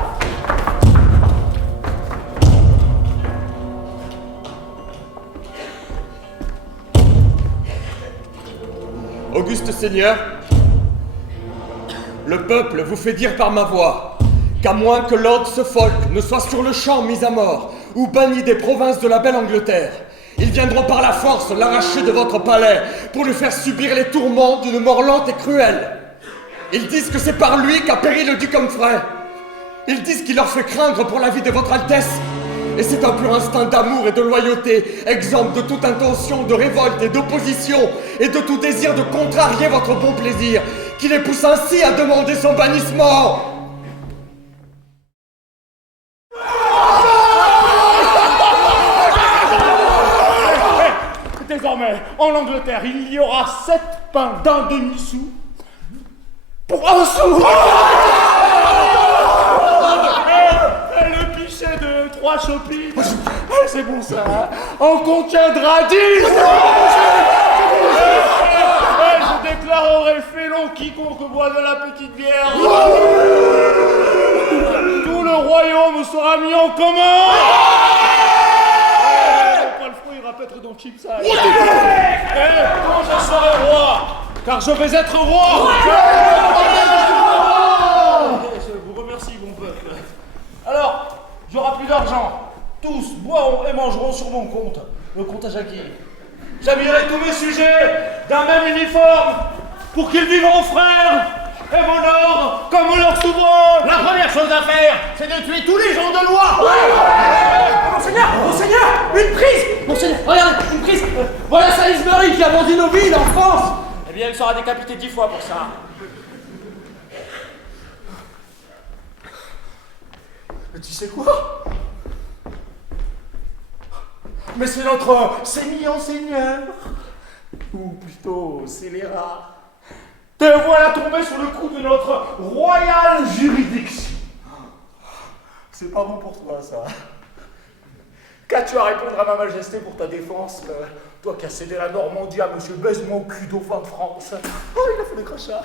Auguste Seigneur, le peuple vous fait dire par ma voix qu'à moins que Lord Suffolk ne soit sur le champ mis à mort ou banni des provinces de la belle Angleterre, ils viendront par la force l'arracher de votre palais pour lui faire subir les tourments d'une mort lente et cruelle. Ils disent que c'est par lui qu'a péri le duc Humphrey. Ils disent qu'il leur fait craindre pour la vie de votre Altesse. Et c'est un pur instinct d'amour et de loyauté, exempt de toute intention de révolte et d'opposition, et de tout désir de contrarier votre bon plaisir, qui les pousse ainsi à demander son bannissement. Désormais, en Angleterre, il y aura 7 pains d'un demi-sou pour 1 sou. Et le pichet de 3 chopines, c'est bon ça, hein, en contiendra 10. Je déclarerai félon quiconque boit de la petite bière. Tout le royaume sera mis en commun. Pas le fruit, il va peut-être dans le chip sale. Quand je serai roi, car je vais être roi. Je vous remercie, mon peuple. Alors, j'aurai plus d'argent. Tous boiront et mangeront sur mon compte, le compte à Jackie. J'habillerai tous mes sujets d'un même uniforme pour qu'ils vivent en frères et mon ordre comme leur souverain. La première chose à faire, c'est de tuer tous les gens de loi. Monseigneur, une prise. Monseigneur, regardez, une prise. Voilà Salisbury qui abandonne nos villes en France. Eh bien, elle sera décapitée 10 fois pour ça. Mais tu sais quoi? Mais c'est notre seigneur, ou plutôt scélérat. Te voilà tombé sur le coup de notre royale juridiction. C'est pas bon pour toi, ça. Qu'as-tu à répondre à ma majesté pour ta défense, toi qui as cédé la Normandie à monsieur Baise-moi au cul dauphin de France? Oh, il a fait des crachats.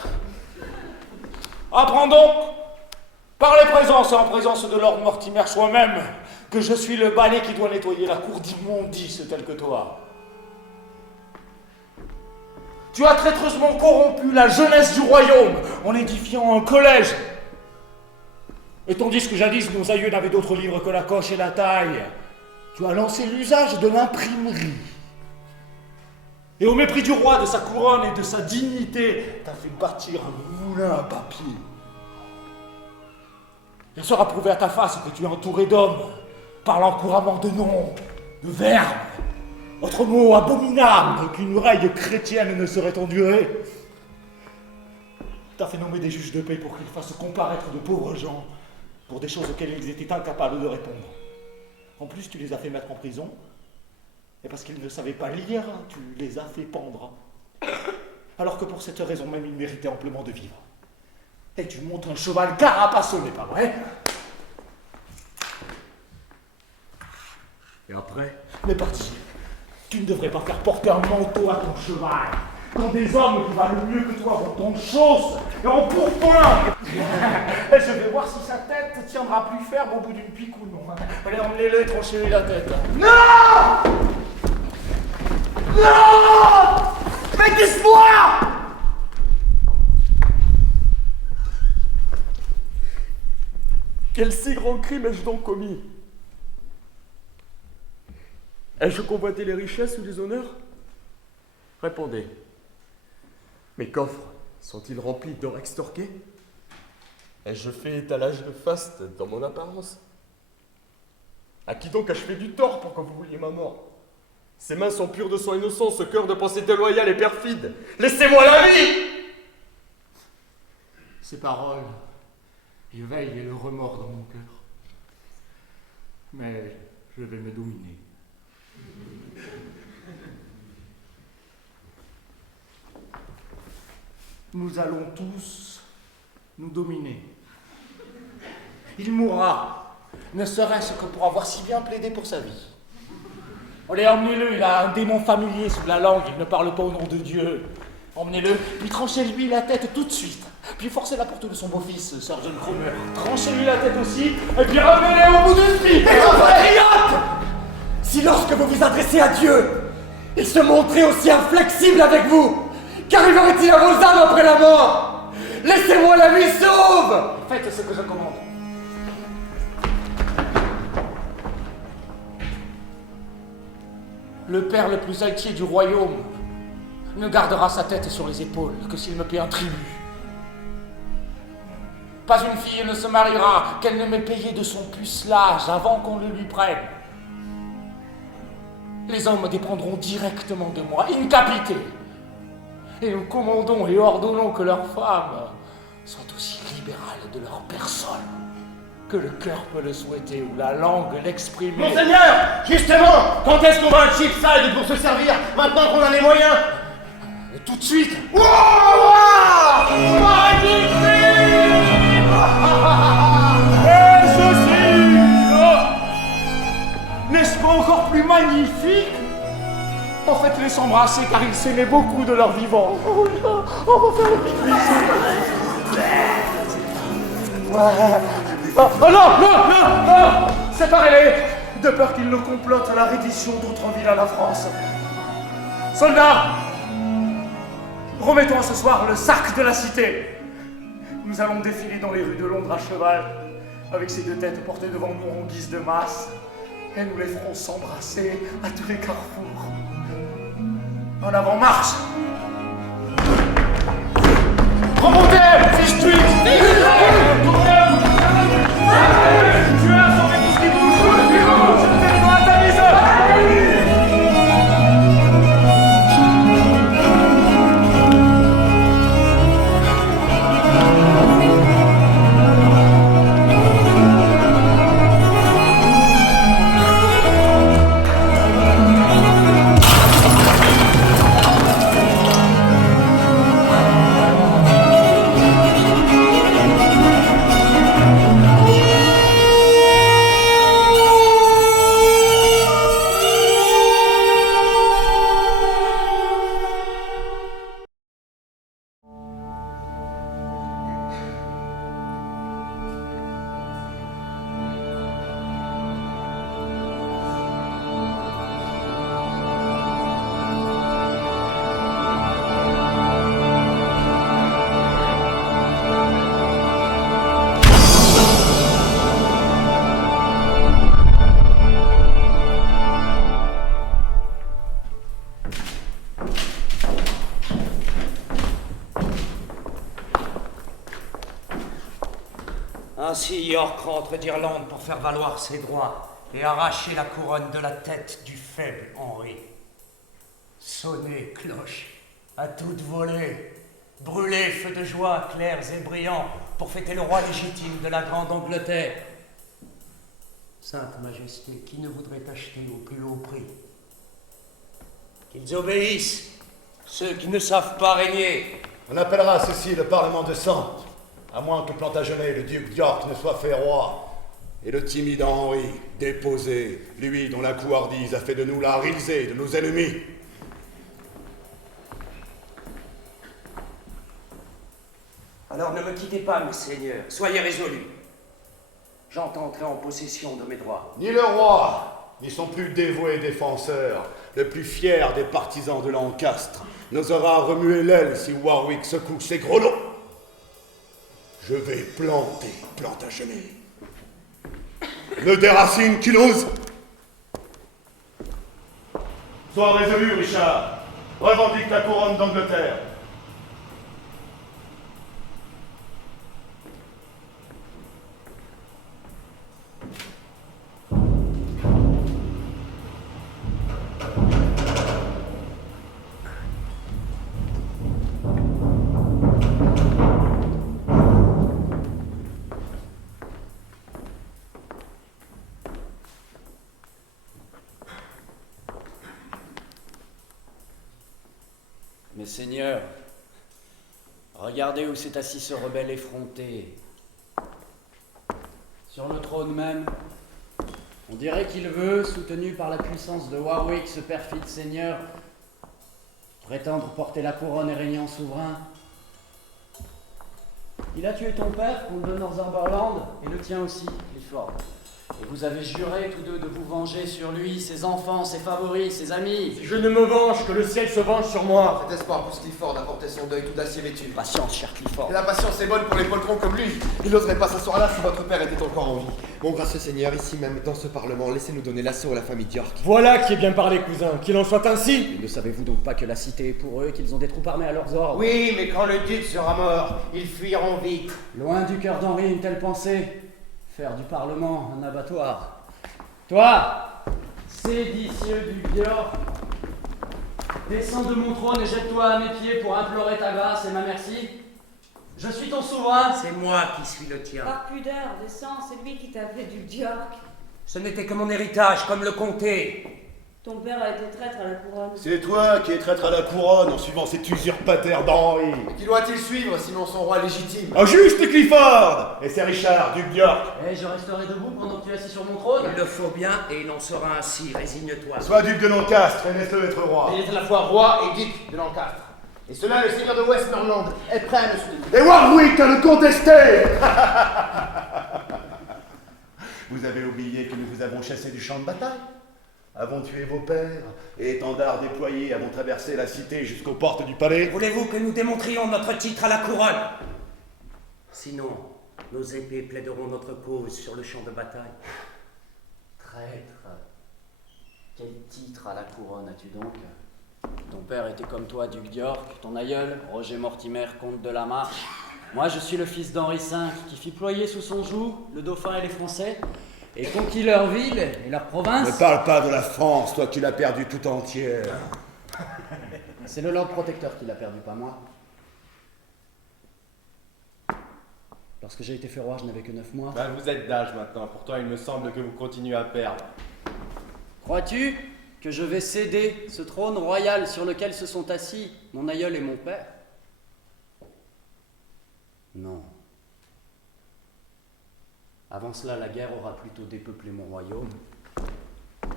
Apprends donc, par les présences et en présence de Lord Mortimer soi-même, que je suis le balai qui doit nettoyer la cour d'immondice telle que toi. Tu as traîtreusement corrompu la jeunesse du royaume en édifiant un collège. Et tandis que jadis nos aïeux n'avaient d'autres livres que la coche et la taille, tu as lancé l'usage de l'imprimerie. Et au mépris du roi, de sa couronne et de sa dignité, t'as fait bâtir un moulin à papier. Il sera prouvé à ta face que tu es entouré d'hommes, parlant couramment de noms, de verbes, autre mot abominable qu'une oreille chrétienne ne saurait endurer. T'as fait nommer des juges de paix pour qu'ils fassent comparaître de pauvres gens pour des choses auxquelles ils étaient incapables de répondre. En plus, tu les as fait mettre en prison, et parce qu'ils ne savaient pas lire, tu les as fait pendre. Alors que pour cette raison même, ils méritaient amplement de vivre. Et tu montes un cheval carapaceau, n'est pas vrai? Et après, mais parti, tu ne devrais pas faire porter un manteau à ton cheval, quand des hommes qui valent mieux que toi vont en chausse et en pourpoint. Et je vais voir si sa tête tiendra plus ferme au bout d'une pique ou non. Allez, emmenez-le et tranchez-lui la tête. Non! Non! Mais dis-moi! Quel si grand crime ai-je donc commis? Ai-je convoité les richesses ou les honneurs? Répondez. Mes coffres sont-ils remplis d'or extorqué? Ai-je fait étalage de faste dans mon apparence? À qui donc ai-je fait du tort pour que vous vouliez ma mort? Ces mains sont pures de sang innocent, ce cœur de pensée déloyale et perfide. Laissez-moi la vie! Ces paroles éveillent le remords dans mon cœur. Mais je vais me dominer. Nous allons tous nous dominer. Il mourra, ne serait-ce que pour avoir si bien plaidé pour sa vie. Allez, emmenez-le, il a un démon familier sous la langue, il ne parle pas au nom de Dieu. Emmenez-le, puis tranchez-lui la tête tout de suite. Puis forcez la porte de son beau-fils, Sir John Cromer. Tranchez-lui la tête aussi, et puis ramenez-le au bout d'une pipe. Mais compatriotes! Si lorsque vous vous adressez à Dieu, il se montrait aussi inflexible avec vous, qu'arriverait-il à vos âmes après la mort? Laissez-moi la vie sauve! Faites ce que je commande. Le père le plus altier du royaume ne gardera sa tête sur les épaules que s'il me paie un tribut. Pas une fille ne se mariera qu'elle ne m'ait payé de son pucelage avant qu'on le lui prenne. Les hommes dépendront directement de moi, incapité. Et nous commandons et ordonnons que leurs femmes soient aussi libérales de leur personne que le cœur peut le souhaiter ou la langue l'exprimer. Monseigneur, justement, quand est-ce qu'on va un cheapside pour se servir, maintenant qu'on a les moyens? Tout de suite. Et ceci, n'est-ce pas encore plus magnifique? En fait, les s'embrasser car ils s'aimaient beaucoup de leur vivant. Oh là, on va faire le pique-nique. Oh non! Séparez-les, de peur qu'ils ne complotent la reddition d'autres villes à la France. Soldats, remettons à ce soir le sac de la cité. Nous allons défiler dans les rues de Londres à cheval, avec ces deux têtes portées devant nous en guise de masse, et nous les ferons s'embrasser à tous les carrefours. En avant, marche! Remontez, Ainsi York rentre d'Irlande pour faire valoir ses droits et arracher la couronne de la tête du faible Henri. Sonnez, cloche, à toute volée, brûlez, feux de joie clairs et brillants pour fêter le roi légitime de la Grande Angleterre. Sainte Majesté, qui ne voudrait acheter au plus haut prix? Qu'ils obéissent, ceux qui ne savent pas régner. On appellera ceci le Parlement de sang, à moins que Plantagenet, le duc d'York, ne soit fait roi. Et le timide Henri, déposé, lui dont la couardise a fait de nous la risée de nos ennemis. Alors ne me quittez pas, mes seigneurs, soyez résolus. J'entendrai en possession de mes droits. Ni le roi, ni son plus dévoué défenseur, le plus fier des partisans de Lancastre, n'osera remuer l'aile si Warwick secoue ses grelots. Je vais planter Plantagenet. Me déracine qui l'ose. Sois résolu, Richard. Revendique la couronne d'Angleterre. Mes seigneurs, regardez où s'est assis ce rebelle effronté. Sur le trône même, on dirait qu'il veut, soutenu par la puissance de Warwick, ce perfide seigneur, prétendre porter la couronne et régner en souverain. Il a tué ton père, comte de Northumberland, et le tien aussi, Clifford. Et vous avez juré tous deux de vous venger sur lui, ses enfants, ses favoris, ses amis. Si je ne me venge, que le ciel se venge sur moi. Cet espoir pousse Clifford à porter son deuil tout d'acier vêtu. Patience, cher Clifford. Et la patience est bonne pour les poltrons comme lui. Il n'oserait pas s'asseoir là si votre père était encore en vie. Mon gracieux seigneur, ici même, dans ce parlement, laissez-nous donner l'assaut à la famille d'York. Voilà qui est bien parlé, cousin. Qu'il en soit ainsi. Et ne savez-vous donc pas que la cité est pour eux, qu'ils ont des troupes armées à leurs ordres? Oui, mais quand le duc sera mort, ils fuiront vite. Loin du cœur d'Henri une telle pensée. Faire du parlement un abattoir. Toi, séditieux du York, descends de mon trône et jette-toi à mes pieds pour implorer ta grâce et ma merci. Je suis ton souverain. C'est moi qui suis le tien. Par pudeur, descends, c'est lui qui t'a fait du York. Ce n'était que mon héritage, comme le comté. Ton père a été traître à la couronne. C'est toi qui es traître à la couronne en suivant cet usurpateur d'Henri. Qui doit-il suivre, sinon son roi légitime? Ah, juste Clifford. Et c'est Richard, duc d'York. Et je resterai debout pendant que tu es assis sur mon trône. Il le faut bien, et il en sera ainsi, résigne-toi. Sois duc de Lancastre et laisse-le être roi. Il est à la fois roi et duc de Lancastre. Et cela, le seigneur de Westmorland est prêt à le soutenir. Et Warwick à le contester. Vous avez oublié que nous vous avons chassé du champ de bataille, avons tué vos pères, et étendards déployés avons traversé la cité jusqu'aux portes du palais. Voulez-vous que nous démontrions notre titre à la couronne? Sinon, nos épées plaideront notre cause sur le champ de bataille. Traître. Quel titre à la couronne as-tu donc? Ton père était comme toi, duc d'York, ton aïeul, Roger Mortimer, comte de la Marche, Moi, je suis le fils d'Henri V, qui fit ployer sous son joug le dauphin et les Français, et conquit leur ville et leur province. Ne parle pas de la France, toi qui l'as perdue tout entière. C'est le Lord Protecteur qui l'a perdu, pas moi. Lorsque j'ai été fait roi, je n'avais que 9 mois. Ben, vous êtes d'âge maintenant, pourtant il me semble que vous continuez à perdre. Crois-tu que je vais céder ce trône royal sur lequel se sont assis mon aïeul et mon père? Non. Avant cela, la guerre aura plutôt dépeuplé mon royaume.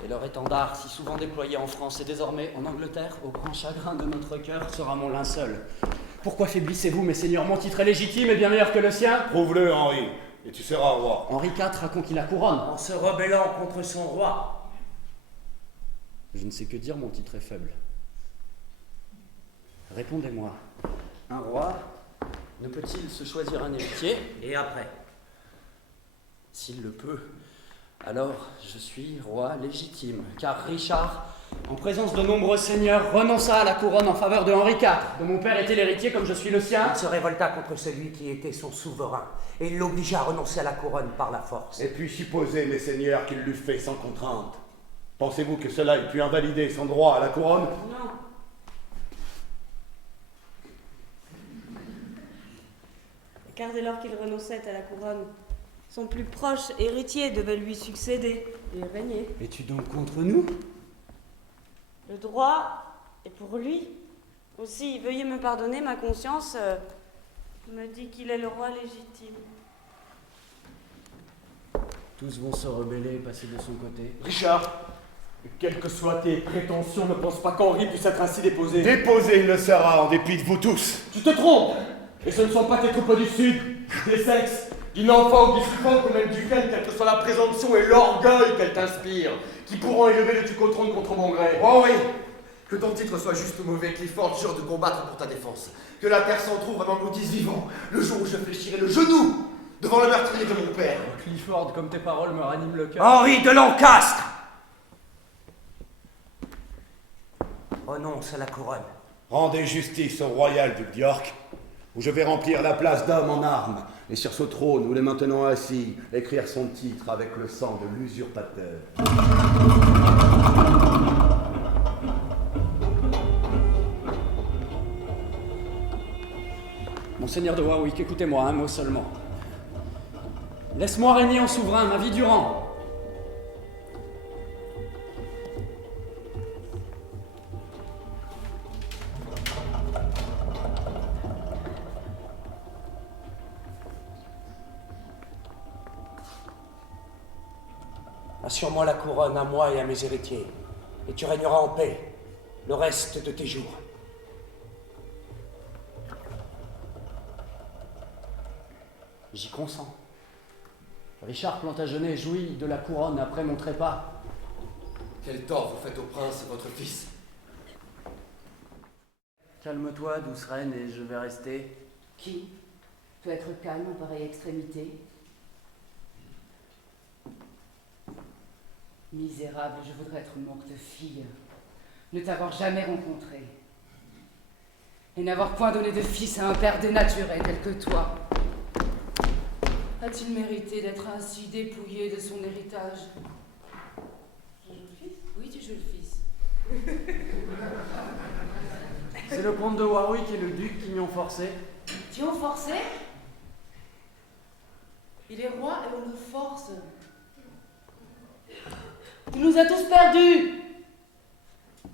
Et leur étendard, si souvent déployé en France et désormais en Angleterre, au grand chagrin de notre cœur, sera mon linceul. Pourquoi faiblissez-vous, mes seigneurs? Mon titre est légitime et bien meilleur que le sien. Prouve-le, Henri, et tu seras roi. Henri IV a conquis la couronne. En se rebellant contre son roi. Je ne sais que dire, mon titre est faible. Répondez-moi, un roi ne peut-il se choisir un héritier? Et après? S'il le peut, alors je suis roi légitime, car Richard, en présence de nombreux seigneurs, renonça à la couronne en faveur de Henri IV, dont mon père était l'héritier comme je suis le sien. Il se révolta contre celui qui était son souverain, et il l'obligea à renoncer à la couronne par la force. Et puis supposez, mes seigneurs, qu'il l'eût fait sans contrainte. Pensez-vous que cela ait pu invalider son droit à la couronne? Non. Car dès lors qu'il renonçait à la couronne, son plus proche héritier devait lui succéder et régner. Es-tu donc contre nous? Le droit est pour lui. Aussi, veuillez me pardonner, ma conscience me dit qu'il est le roi légitime. Tous vont se rebeller et passer de son côté. Richard, quelles que soient tes prétentions, ne pense pas qu'Henri puisse être ainsi déposé. Déposé, il le sera, en dépit de vous tous. Tu te trompes. Et ce ne sont pas tes troupeaux du Sud, des sexes, d'une enfant ou du fripon ou même duquel, quelle que soit la présomption et l'orgueil qu'elle t'inspire, qui pourront élever le duc au trône contre mon gré. Oh oui, que ton titre soit juste ou mauvais, Clifford jure de combattre pour ta défense. Que la terre s'en trouve avant que nous dise vivant, le jour où je fléchirai le genou devant le meurtrier de mon père. Clifford, comme tes paroles me raniment le cœur. Henri de Lancastre! Renonce à la couronne. Rendez justice au royal duc d'York, où je vais remplir la place d'homme en armes, et sur ce trône où les maintenant assis, écrire son titre avec le sang de l'usurpateur. Monseigneur de Warwick, écoutez-moi, un mot seulement. Laisse-moi régner en souverain ma vie durant. Assure-moi la couronne à moi et à mes héritiers, et tu régneras en paix le reste de tes jours. J'y consens. Richard Plantagenet jouit de la couronne après mon trépas. Quel tort vous faites au prince, votre fils. Calme-toi, douce reine, et je vais rester. Qui peut être calme en pareille extrémité? Misérable, je voudrais être morte fille, ne t'avoir jamais rencontré, et n'avoir point donné de fils à un père dénaturé tel que toi. A-t-il mérité d'être ainsi dépouillé de son héritage? Je joue le fils? Oui, tu joues le fils. C'est le comte de Warwick et le duc qui m'y ont forcé. Tu ont forcé? Il est roi et on le force. Tu nous as tous perdus.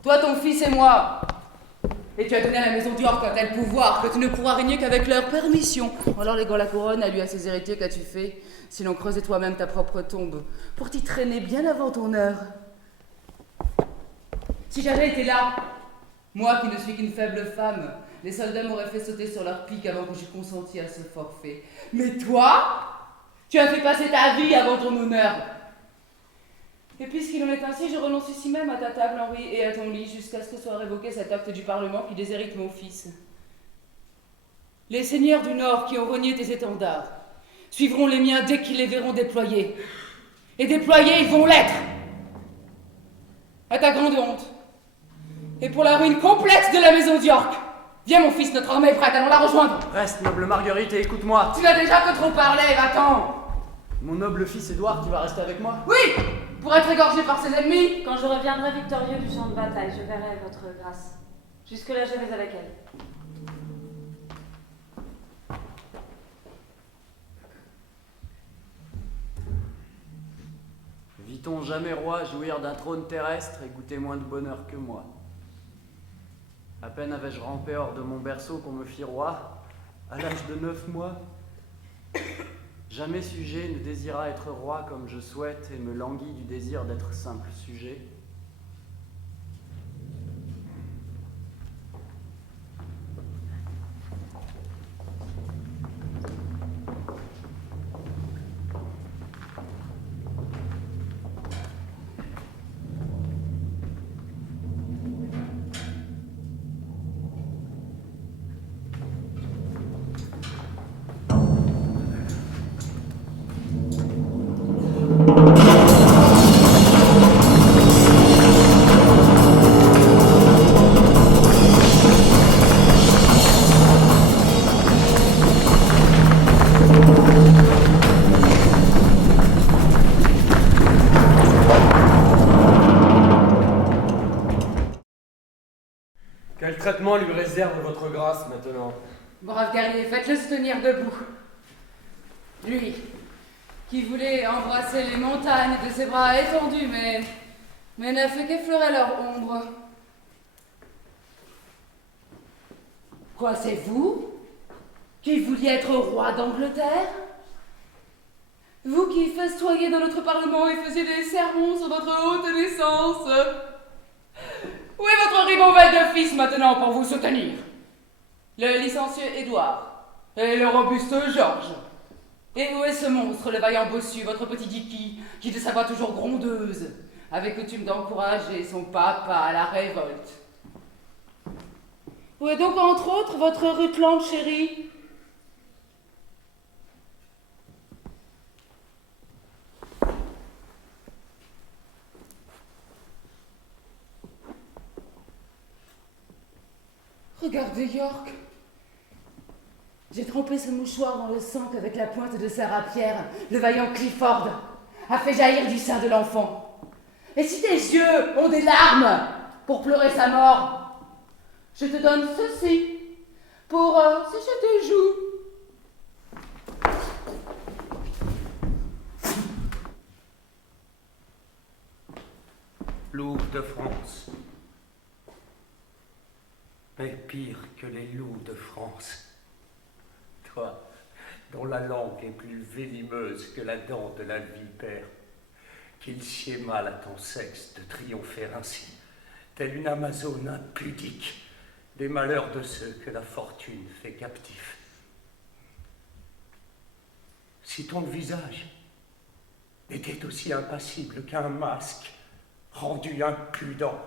Toi, ton fils et moi. Et tu as donné à la maison d'York un tel pouvoir que tu ne pourras régner qu'avec leur permission. Alors, léguant la couronne à lui, à ses héritiers, qu'as-tu fait? Sinon, creusais toi-même ta propre tombe pour t'y traîner bien avant ton heure. Si j'avais été là, moi qui ne suis qu'une faible femme, les soldats m'auraient fait sauter sur leur pique avant que j'eus consenti à ce forfait. Mais toi, tu as fait passer ta vie avant ton honneur. Et puisqu'il en est ainsi, je renonce ici même à ta table, Henri, et à ton lit, jusqu'à ce que soit révoqué cet acte du Parlement qui déshérite mon fils. Les seigneurs du Nord qui ont renié tes étendards suivront les miens dès qu'ils les verront déployés. Et déployés, ils vont l'être. À ta grande honte. Et pour la ruine complète de la maison d'York. Viens mon fils, notre armée est prête, allons la rejoindre. Reste, noble Marguerite, et écoute-moi. Tu n'as déjà que trop parlé, va-t'en. Mon noble fils Édouard, tu vas rester avec moi? Oui, pour être égorgé par ses ennemis. Quand je reviendrai victorieux du champ de bataille, je verrai votre grâce. Jusque-là, je vais avec elle. Vit-on jamais roi jouir d'un trône terrestre et goûter moins de bonheur que moi? À peine avais-je rampé hors de mon berceau qu'on me fit roi, à l'âge de 9 mois. Jamais sujet ne désira être roi comme je souhaite et me languit du désir d'être simple sujet. Quel traitement lui réserve votre grâce maintenant? Brave guerrier, faites-le se tenir debout. Lui, qui voulait embrasser les montagnes de ses bras étendus, mais n'a fait qu'effleurer leur ombre. Quoi, c'est vous qui vouliez être roi d'Angleterre? Vous qui festoyiez dans notre parlement et faisiez des sermons sur votre haute naissance? Où est votre ribambelle de fils maintenant pour vous soutenir? Le licencieux Édouard et le robuste Georges. Et où est ce monstre, le vaillant bossu, votre petit Dicky, qui de sa voix toujours grondeuse avait coutume d'encourager son papa à la révolte? Où est donc entre autres votre Rutland chérie? Regardez York. J'ai trempé ce mouchoir dans le sang qu'avec la pointe de sa rapière, le vaillant Clifford a fait jaillir du sein de l'enfant. Et si tes yeux ont des larmes pour pleurer sa mort, je te donne ceci pour sécher tes joues. Loup de France. Mais pire que les loups de France. Toi, dont la langue est plus venimeuse que la dent de la vipère, qu'il sied mal à ton sexe de triompher ainsi, telle une Amazone impudique, des malheurs de ceux que la fortune fait captifs. Si ton visage était aussi impassible qu'un masque, rendu impudent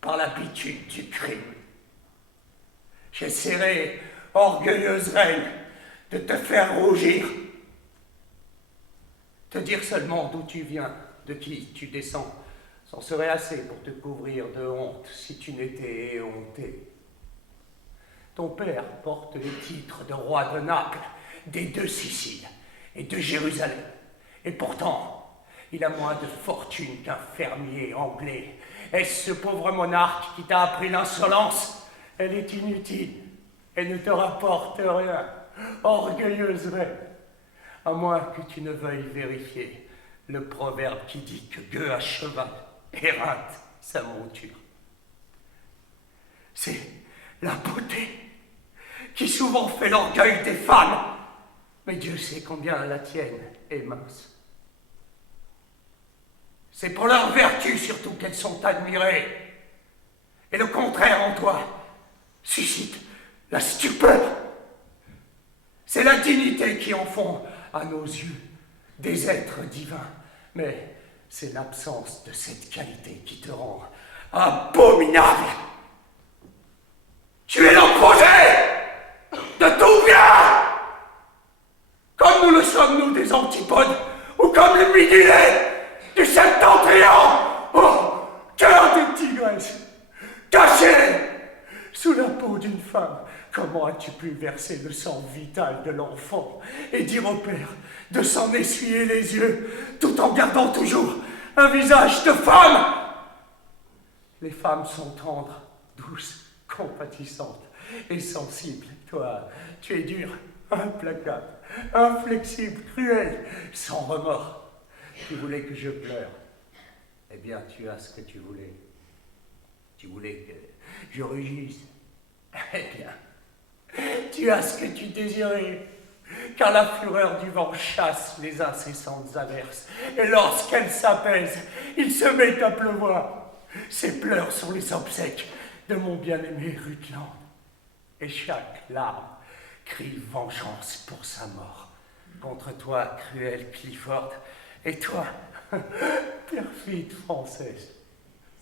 par l'habitude du crime, j'essaierai, orgueilleuse reine, de te faire rougir. Te dire seulement d'où tu viens, de qui tu descends, c'en serait assez pour te couvrir de honte si tu n'étais éhonté. Ton père porte les titres de roi de Naples, des deux Siciles et de Jérusalem. Et pourtant, il a moins de fortune qu'un fermier anglais. Est-ce ce pauvre monarque qui t'a appris l'insolence? Elle est inutile. Elle ne te rapporte rien. Orgueilleuse reine. À moins que tu ne veuilles vérifier le proverbe qui dit que gueux à cheval éreinte sa monture. C'est la beauté qui souvent fait l'orgueil des femmes. Mais Dieu sait combien la tienne est mince. C'est pour leur vertu surtout qu'elles sont admirées. Et le contraire en toi suscite la stupeur. C'est la dignité qui en font à nos yeux des êtres divins. Mais c'est l'absence de cette qualité qui te rend abominable. Tu es l'opposé de tout bien. Comme nous le sommes, nous, des antipodes, ou comme les midilés du septentrion. Oh, cœur de tigresse, caché sous la peau d'une femme, comment as-tu pu verser le sang vital de l'enfant et dire au père de s'en essuyer les yeux, tout en gardant toujours un visage de femme? Les femmes sont tendres, douces, compatissantes et sensibles. Toi, tu es dur, implacable, inflexible, cruel, sans remords. Tu voulais que je pleure. Eh bien, tu as ce que tu voulais. Tu voulais que je rugisse. Eh bien, tu as ce que tu désirais. Car la fureur du vent chasse les incessantes averses. Et lorsqu'elle s'apaise, il se met à pleuvoir. Ses pleurs sont les obsèques de mon bien-aimé Rutland. Et chaque larme crie vengeance pour sa mort. Contre toi, cruel Clifford, et toi, perfide Française.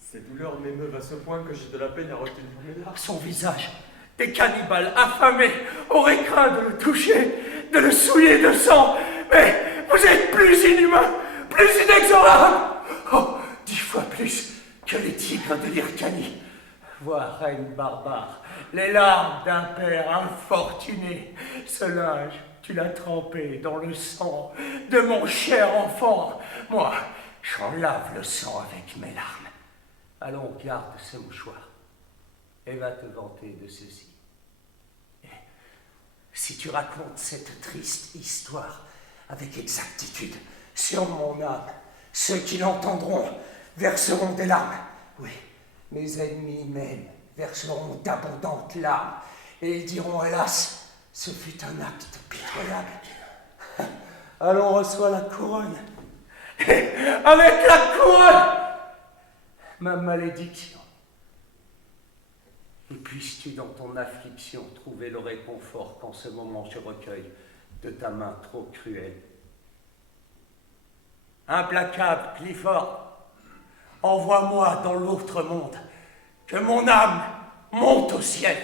Ces douleurs m'émeuvent à ce point que j'ai de la peine à retenir mes larmes. Son visage, des cannibales affamés auraient craint de le toucher, de le souiller de sang. Mais vous êtes plus inhumain, plus inexorable. Oh, 10 fois plus que les tigres de l'Hyrcanie. Vois, reine barbare, les larmes d'un père infortuné. Ce linge, tu l'as trempé dans le sang de mon cher enfant. Moi, j'en lave le sang avec mes larmes. Allons, garde ce mouchoir et va te vanter de ceci. Et si tu racontes cette triste histoire avec exactitude sur mon âme, ceux qui l'entendront verseront des larmes. Oui, mes ennemis même verseront d'abondantes larmes et ils diront, hélas, ce fut un acte pitoyable. Allons, reçois la couronne. Et avec la couronne, ma malédiction. Et puisses-tu dans ton affliction trouver le réconfort qu'en ce moment je recueille de ta main trop cruelle. Implacable Clifford, envoie-moi dans l'autre monde, que mon âme monte au ciel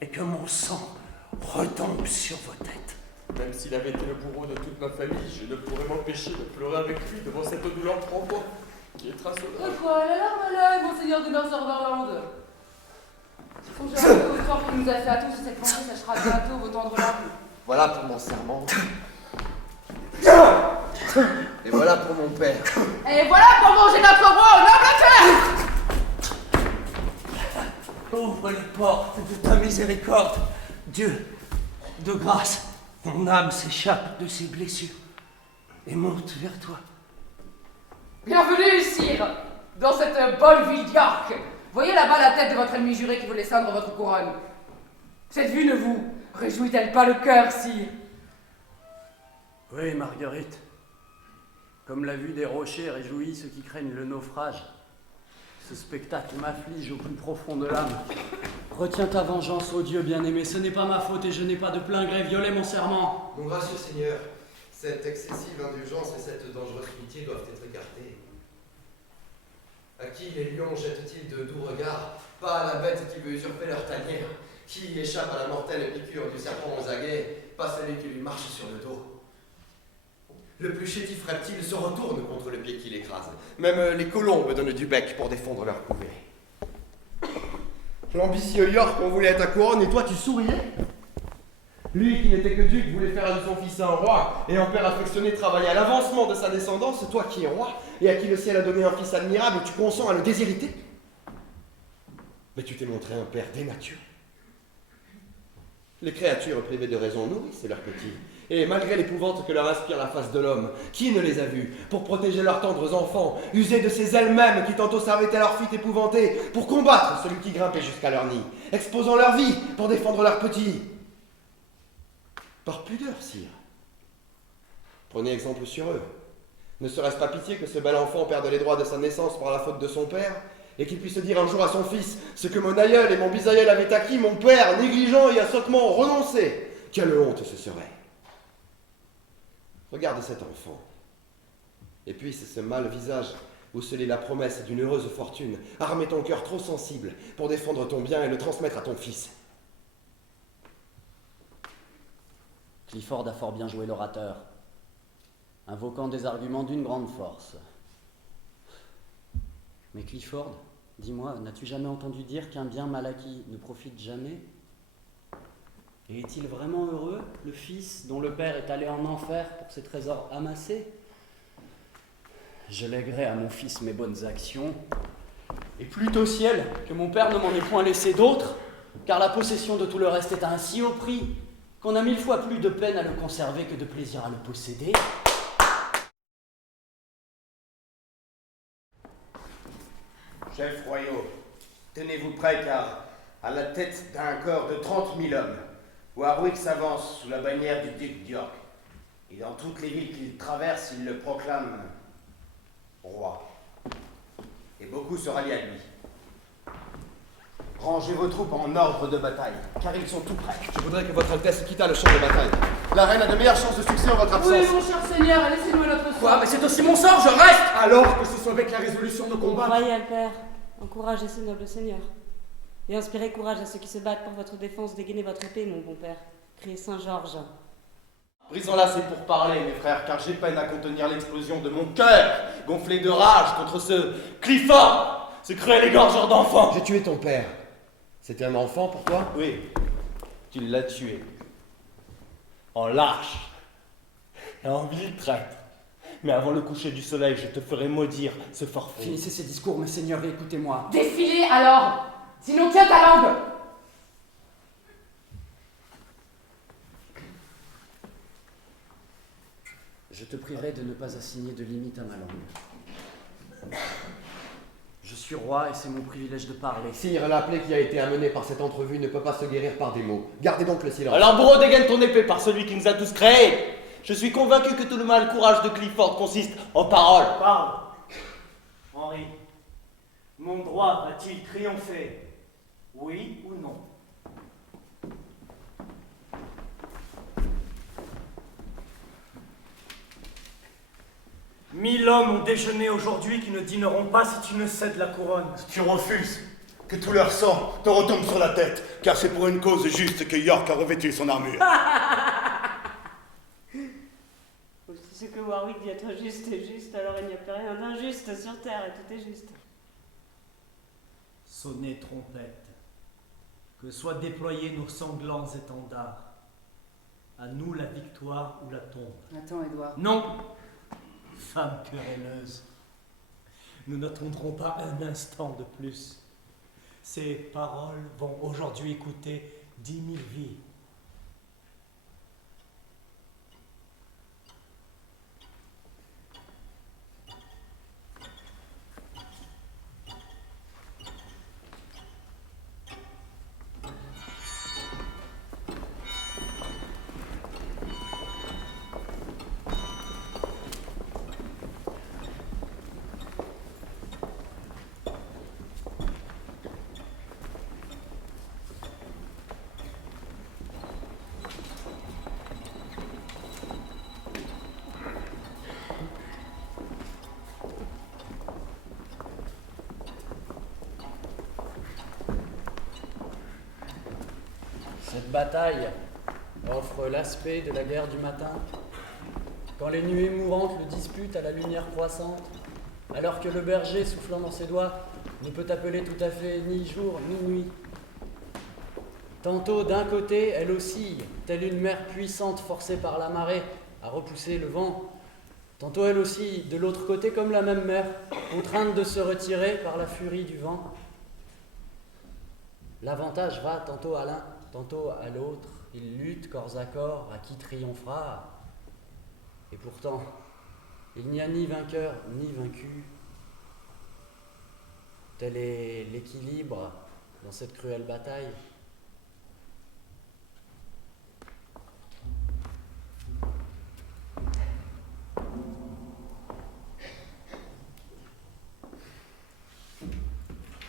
et que mon sang retombe sur vos têtes. Même s'il avait été le bourreau de toute ma famille, je ne pourrais m'empêcher de pleurer avec lui devant cette douleur profonde qui est traçonnable. Quoi, la larme à l'œil, monseigneur de Northumberland? Songez à l'histoire qu'il nous a fait à tous, et cette pensée sèchera bientôt vos tendres larmes. Voilà pour mon serment. Et voilà pour mon père. Et voilà pour manger notre roi au noble cœur! Ouvre les portes de ta miséricorde. Dieu, de grâce, mon âme s'échappe de ses blessures et monte vers toi. Bienvenue, sire, dans cette bonne ville d'York. Voyez là-bas la tête de votre ennemi juré qui voulait ceindre votre couronne. Cette vue ne vous réjouit-elle pas le cœur, sire? Oui, Marguerite. Comme la vue des rochers réjouit ceux qui craignent le naufrage. Ce spectacle m'afflige au plus profond de l'âme. Retiens ta vengeance, ô Dieu bien-aimé. Ce n'est pas ma faute et je n'ai pas de plein gré violé mon serment. Mon gracieux Seigneur, cette excessive indulgence et cette dangereuse pitié doivent être écartées. À qui les lions jettent-ils de doux regards? Pas à la bête qui veut usurper leur tanière, qui échappe à la mortelle piqûre du serpent aux aguets, pas celui qui lui marche sur le dos. Le plus chétif reptile se retourne contre le pied qui l'écrase. Même les colombes donnent du bec pour défendre leur couvée. L'ambitieux York, on voulait être à couronne et toi tu souriais? Lui qui n'était que duc voulait faire de son fils un roi, et en père affectionné travailler à l'avancement de sa descendance, toi qui es roi, et à qui le ciel a donné un fils admirable, tu consens à le déshériter? Mais tu t'es montré un père dénaturé. Les créatures privées de raison nourrissent leurs petits, et malgré l'épouvante que leur inspire la face de l'homme, qui ne les a vus, pour protéger leurs tendres enfants, user de ces ailes mêmes qui tantôt servaient à leur fuite épouvantée, pour combattre celui qui grimpait jusqu'à leur nid, exposant leur vie pour défendre leurs petits? Par pudeur, sire. Prenez exemple sur eux. Ne serait-ce pas pitié que ce bel enfant perde les droits de sa naissance par la faute de son père, et qu'il puisse dire un jour à son fils ce que mon aïeul et mon bisaïeul avaient acquis, mon père, négligent et a sottement renoncé. Quelle honte ce serait! Regarde cet enfant, et puisse ce mâle visage où se lit la promesse d'une heureuse fortune armer ton cœur trop sensible pour défendre ton bien et le transmettre à ton fils. Clifford a fort bien joué l'orateur, invoquant des arguments d'une grande force. Mais Clifford Dis-moi, n'as-tu jamais entendu dire qu'un bien mal acquis ne profite jamais? Et est-il vraiment heureux, le fils dont le père est allé en enfer pour ses trésors amassés? Je lèguerai à mon fils mes bonnes actions, et plût au ciel que mon père ne m'en ait point laissé d'autres, car la possession de tout le reste est à un si haut prix qu'on a 1000 fois plus de peine à le conserver que de plaisir à le posséder. Chefs royaux, tenez-vous prêts car, à la tête d'un corps de 30 000 hommes, Warwick s'avance sous la bannière du duc d'York. Et dans toutes les villes qu'il traverse, il le proclame roi. Et beaucoup se rallient à lui. Rangez vos troupes en ordre de bataille, car ils sont tout prêts. Je voudrais que votre Altesse quittât le champ de bataille. La reine a de meilleures chances de succès en votre absence. Oui, mon cher Seigneur, laissez-nous notre sort. Quoi? Mais c'est aussi mon sort, je reste! Alors que ce soit avec la résolution de combat. Royal Père, encouragez ce noble seigneur. Et inspirez courage à ceux qui se battent pour votre défense. Dégainez votre épée, mon bon père. Criez Saint-Georges. Brisons-la, c'est pour parler, mes frères, car j'ai peine à contenir l'explosion de mon cœur, gonflé de rage contre ce Clifford, ce cruel égorgeur d'enfants. J'ai tué ton père. C'était un enfant pour toi? Oui, tu l'as tué. En lâche et en vil traître. Mais avant le coucher du soleil, je te ferai maudire ce forfait. Finissez ces discours, mes seigneurs, et écoutez-moi. Défilez alors, sinon tiens ta langue. Je te prierai de ne pas assigner de limite à ma langue. Je suis roi et c'est mon privilège de parler. Sire, la plaie qui a été amenée par cette entrevue ne peut pas se guérir par des mots. Gardez donc le silence. Alors bourreau, dégaine ton épée par celui qui nous a tous créés. Je suis convaincu que tout le mal courage de Clifford consiste en paroles. Parle, Henri. Mon droit va-t-il triompher? Oui ou non? 1000 hommes ont déjeuné aujourd'hui qui ne dîneront pas si tu ne cèdes la couronne. Tu refuses que tout leur sang te retombe sur la tête, car c'est pour une cause juste que York a revêtu son armure. Ce que Warwick dit être juste est juste, alors il n'y a plus rien d'injuste sur terre et tout est juste. Sonnez trompette, que soient déployés nos sanglants étendards. À nous la victoire ou la tombe. Attends, Édouard. Non, femme querelleuse, nous n'attendrons pas un instant de plus. Ces paroles vont aujourd'hui coûter 10 000 vies. Cette bataille offre l'aspect de la guerre du matin, quand les nuées mourantes le disputent à la lumière croissante, alors que le berger, soufflant dans ses doigts, ne peut appeler tout à fait ni jour ni nuit. Tantôt d'un côté, elle oscille, telle une mer puissante forcée par la marée à repousser le vent. Tantôt elle oscille de l'autre côté comme la même mer, contrainte de se retirer par la furie du vent. L'avantage va tantôt à l'un, tantôt à l'autre. Ils luttent corps à corps à qui triomphera. Et pourtant, il n'y a ni vainqueur ni vaincu. Tel est l'équilibre dans cette cruelle bataille.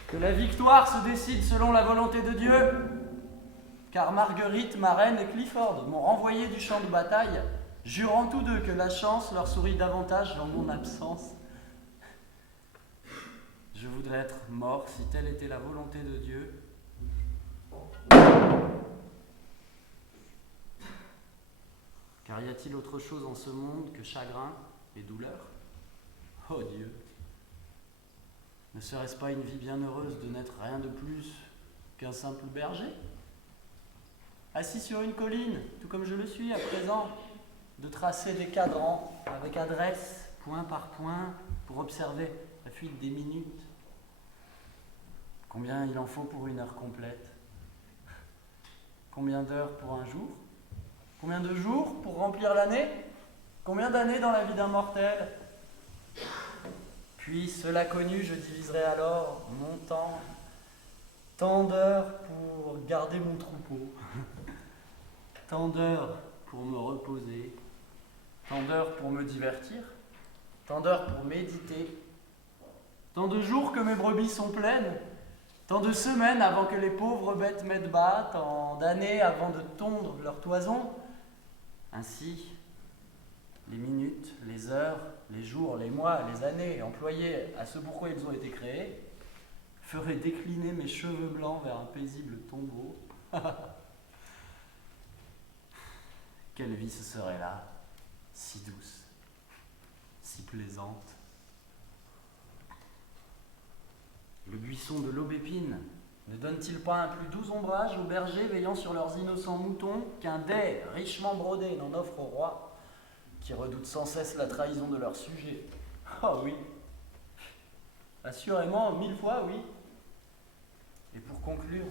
Que la victoire se décide selon la volonté de Dieu, car Marguerite, ma reine, et Clifford m'ont renvoyé du champ de bataille, jurant tous deux que la chance leur sourit davantage dans mon absence. Je voudrais être mort si telle était la volonté de Dieu. Car y a-t-il autre chose en ce monde que chagrin et douleur? Oh Dieu! Ne Ne serait-ce pas une vie bien heureuse de n'être rien de plus qu'un simple berger? Assis sur une colline, tout comme je le suis à présent, de tracer des cadrans avec adresse, point par point, pour observer la fuite des minutes. Combien il en faut pour une heure complète? Combien d'heures pour un jour? Combien de jours pour remplir l'année? Combien d'années dans la vie d'un mortel? Puis, cela connu, je diviserai alors mon temps. Tant d'heures pour garder mon troupeau. Tant d'heures pour me reposer. Tant d'heures pour me divertir. Tant d'heures pour méditer. Tant de jours que mes brebis sont pleines. Tant de semaines avant que les pauvres bêtes mettent bas. Tant d'années avant de tondre leur toison. Ainsi, les minutes, les heures, les jours, les mois, les années employés à ce pourquoi ils ont été créés feraient décliner mes cheveux blancs vers un paisible tombeau. Quelle vie ce serait là, si douce, si plaisante. Le buisson de l'aubépine ne donne-t-il pas un plus doux ombrage aux bergers veillant sur leurs innocents moutons qu'un dais richement brodé n'en offre au roi, qui redoutent sans cesse la trahison de leur sujet? Ah oui, assurément, 1000 fois oui. Et pour conclure,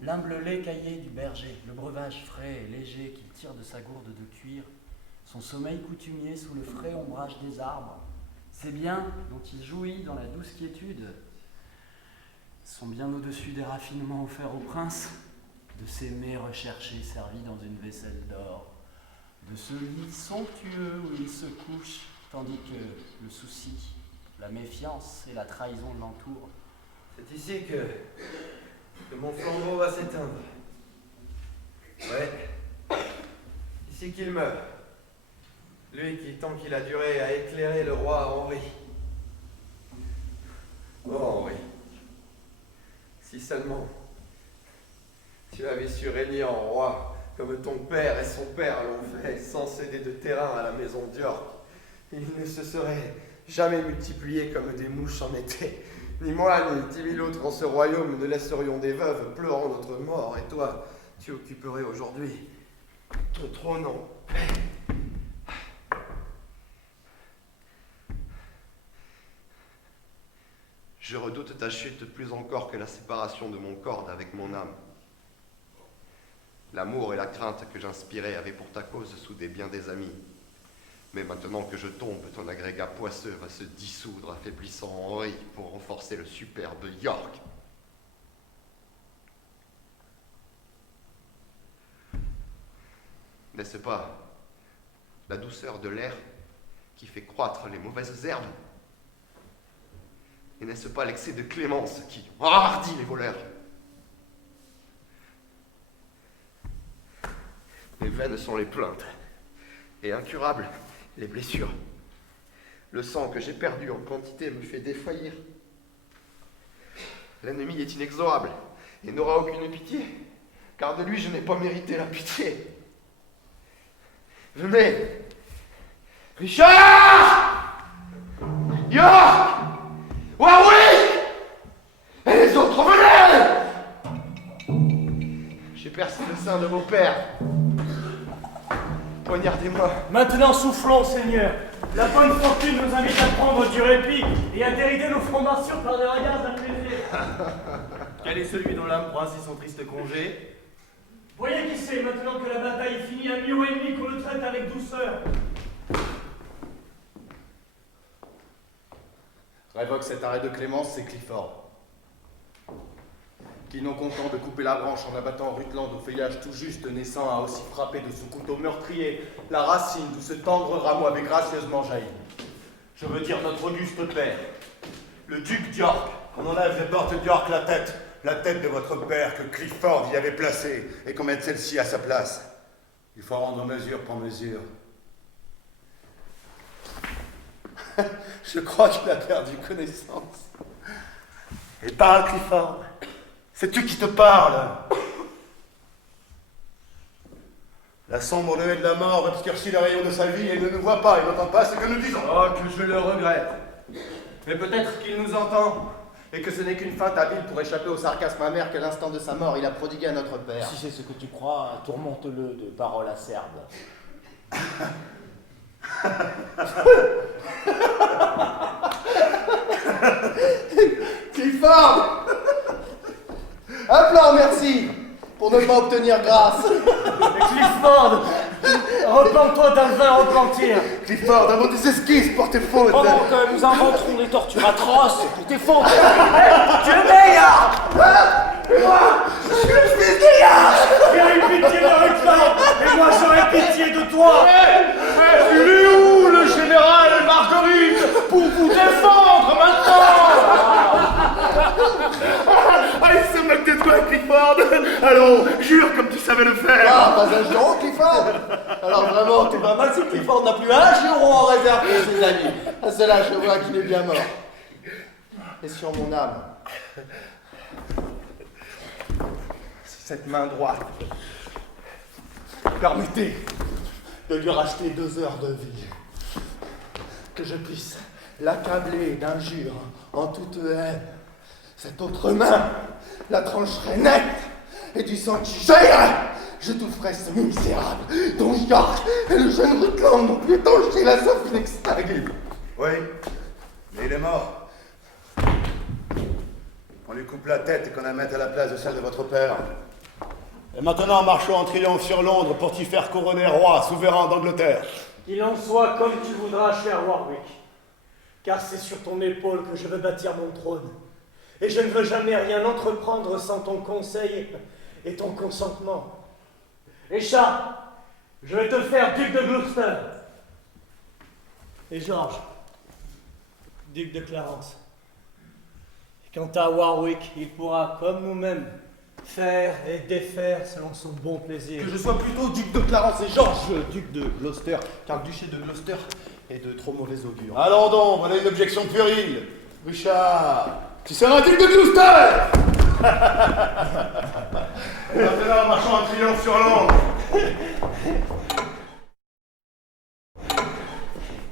l'humble lait caillé du berger, le breuvage frais et léger qu'il tire de sa gourde de cuir, son sommeil coutumier sous le frais ombrage des arbres, ces biens dont il jouit dans la douce quiétude, sont bien au-dessus des raffinements offerts au prince, de ces mets recherchés servis dans une vaisselle d'or, de ce lit somptueux où il se couche, tandis que le souci, la méfiance et la trahison l'entourent. C'est ici que mon flambeau va s'éteindre. Ouais, ici qu'il meurt. Lui qui, tant qu'il a duré, a éclairé le roi Henri. Oh Henri, si seulement tu avais su régner en roi, comme ton père et son père l'ont fait, sans céder de terrain à la maison d'York, ils ne se seraient jamais multipliés comme des mouches en été. Ni moi, ni 10 000 autres en ce royaume ne laisserions des veuves pleurant notre mort, et toi, tu occuperais aujourd'hui ton trône en paix. Je redoute ta chute plus encore que la séparation de mon corps d'avec mon âme. L'amour et la crainte que j'inspirais avaient pour ta cause soudé bien des amis. Mais maintenant que je tombe, ton agrégat poisseux va se dissoudre, affaiblissant Henri pour renforcer le superbe York. N'est-ce pas la douceur de l'air qui fait croître les mauvaises herbes? Et n'est-ce pas l'excès de clémence qui enhardit les voleurs? Les vaines sont les plaintes, et incurables les blessures. Le sang que j'ai perdu en quantité me fait défaillir. L'ennemi est inexorable et n'aura aucune pitié, car de lui je n'ai pas mérité la pitié. Venez, Richard, York, Warwick, et les autres, venez! J'ai percé le sein de vos pères. Poignardez-moi. Maintenant soufflons, Seigneur. La bonne fortune nous invite à prendre du répit et à dérider nos fronts-morsures par des regards apaisés. Quel est celui dont l'âme prend ainsi son triste congé? Voyez qui c'est, maintenant que la bataille est finie, ami ou ennemi, qu'on le traite avec douceur. Révoque cet arrêt de clémence, c'est Clifford. Qui, non content de couper la branche en abattant Rutland au feuillage tout juste naissant, a aussi frappé de son couteau meurtrier la racine d'où ce tendre rameau avait gracieusement jailli. Je veux dire notre auguste père, le duc d'York. Qu'on enlève des portes d'York la tête de votre père que Clifford y avait placée, et qu'on mette celle-ci à sa place. Il faut rendre mesure pour mesure. Je crois qu'il a perdu connaissance. Et parle, Clifford. C'est-tu qui te parle? La sombre nuée de la mort obscurcit le rayon de sa vie et ne nous voit pas et n'entend pas ce que nous disons. Oh, que je le regrette. Mais peut-être qu'il nous entend, et que ce n'est qu'une feinte habile pour échapper au sarcasme amer qu'à l'instant de sa mort il a prodigué à notre père. Si c'est ce que tu crois, tourmente-le de paroles acerbes. Clifford! Implore merci pour ne pas obtenir grâce. Clifford, repens-toi d'un vain repentir. Clifford, avons des esquisses pour tes fautes. Pendant que nous inventerons des tortures atroces pour tes fautes. Tu es le meilleur. Moi, je suis le fils d'Ias. Tu as eu pitié de Rutland, et moi j'aurai pitié de toi. Il est où le général Marguerite pour vous défendre maintenant? Ah, il se moque de toi, Clifford. Allons, jure comme tu savais le faire. Ah, pas un juron, Clifford. Alors vraiment, tout va mal si Clifford n'a plus un juron en réserve pour ses amis. À cela, je vois qu'il est bien mort. Et sur mon âme, si cette main droite permettez de lui racheter 2 heures de vie, que je puisse l'accabler d'injures en toute haine, cette autre main la trancherait nette, et du sang qui jaillirait, je t'offrais ce misérable dont York et le jeune Rutland n'ont plus étanché la soif inextinguible. Oui, mais il est mort. On lui coupe la tête et qu'on la mette à la place de celle de votre père. Et maintenant, marchons en triomphe sur Londres pour t'y faire couronner roi, souverain d'Angleterre. Qu'il en soit comme tu voudras, cher Warwick, car c'est sur ton épaule que je veux bâtir mon trône. Et je ne veux jamais rien entreprendre sans ton conseil et ton consentement. Richard, je vais te faire duc de Gloucester. Et George, duc de Clarence. Et quant à Warwick, il pourra, comme nous-mêmes, faire et défaire selon son bon plaisir. Que je sois plutôt duc de Clarence et George, duc de Gloucester, car le duché de Gloucester est de trop mauvais augure. Allons donc, voilà une objection puérile. Richard, tu seras duc de Gloucester. Et maintenant, marchons en triomphe sur Londres.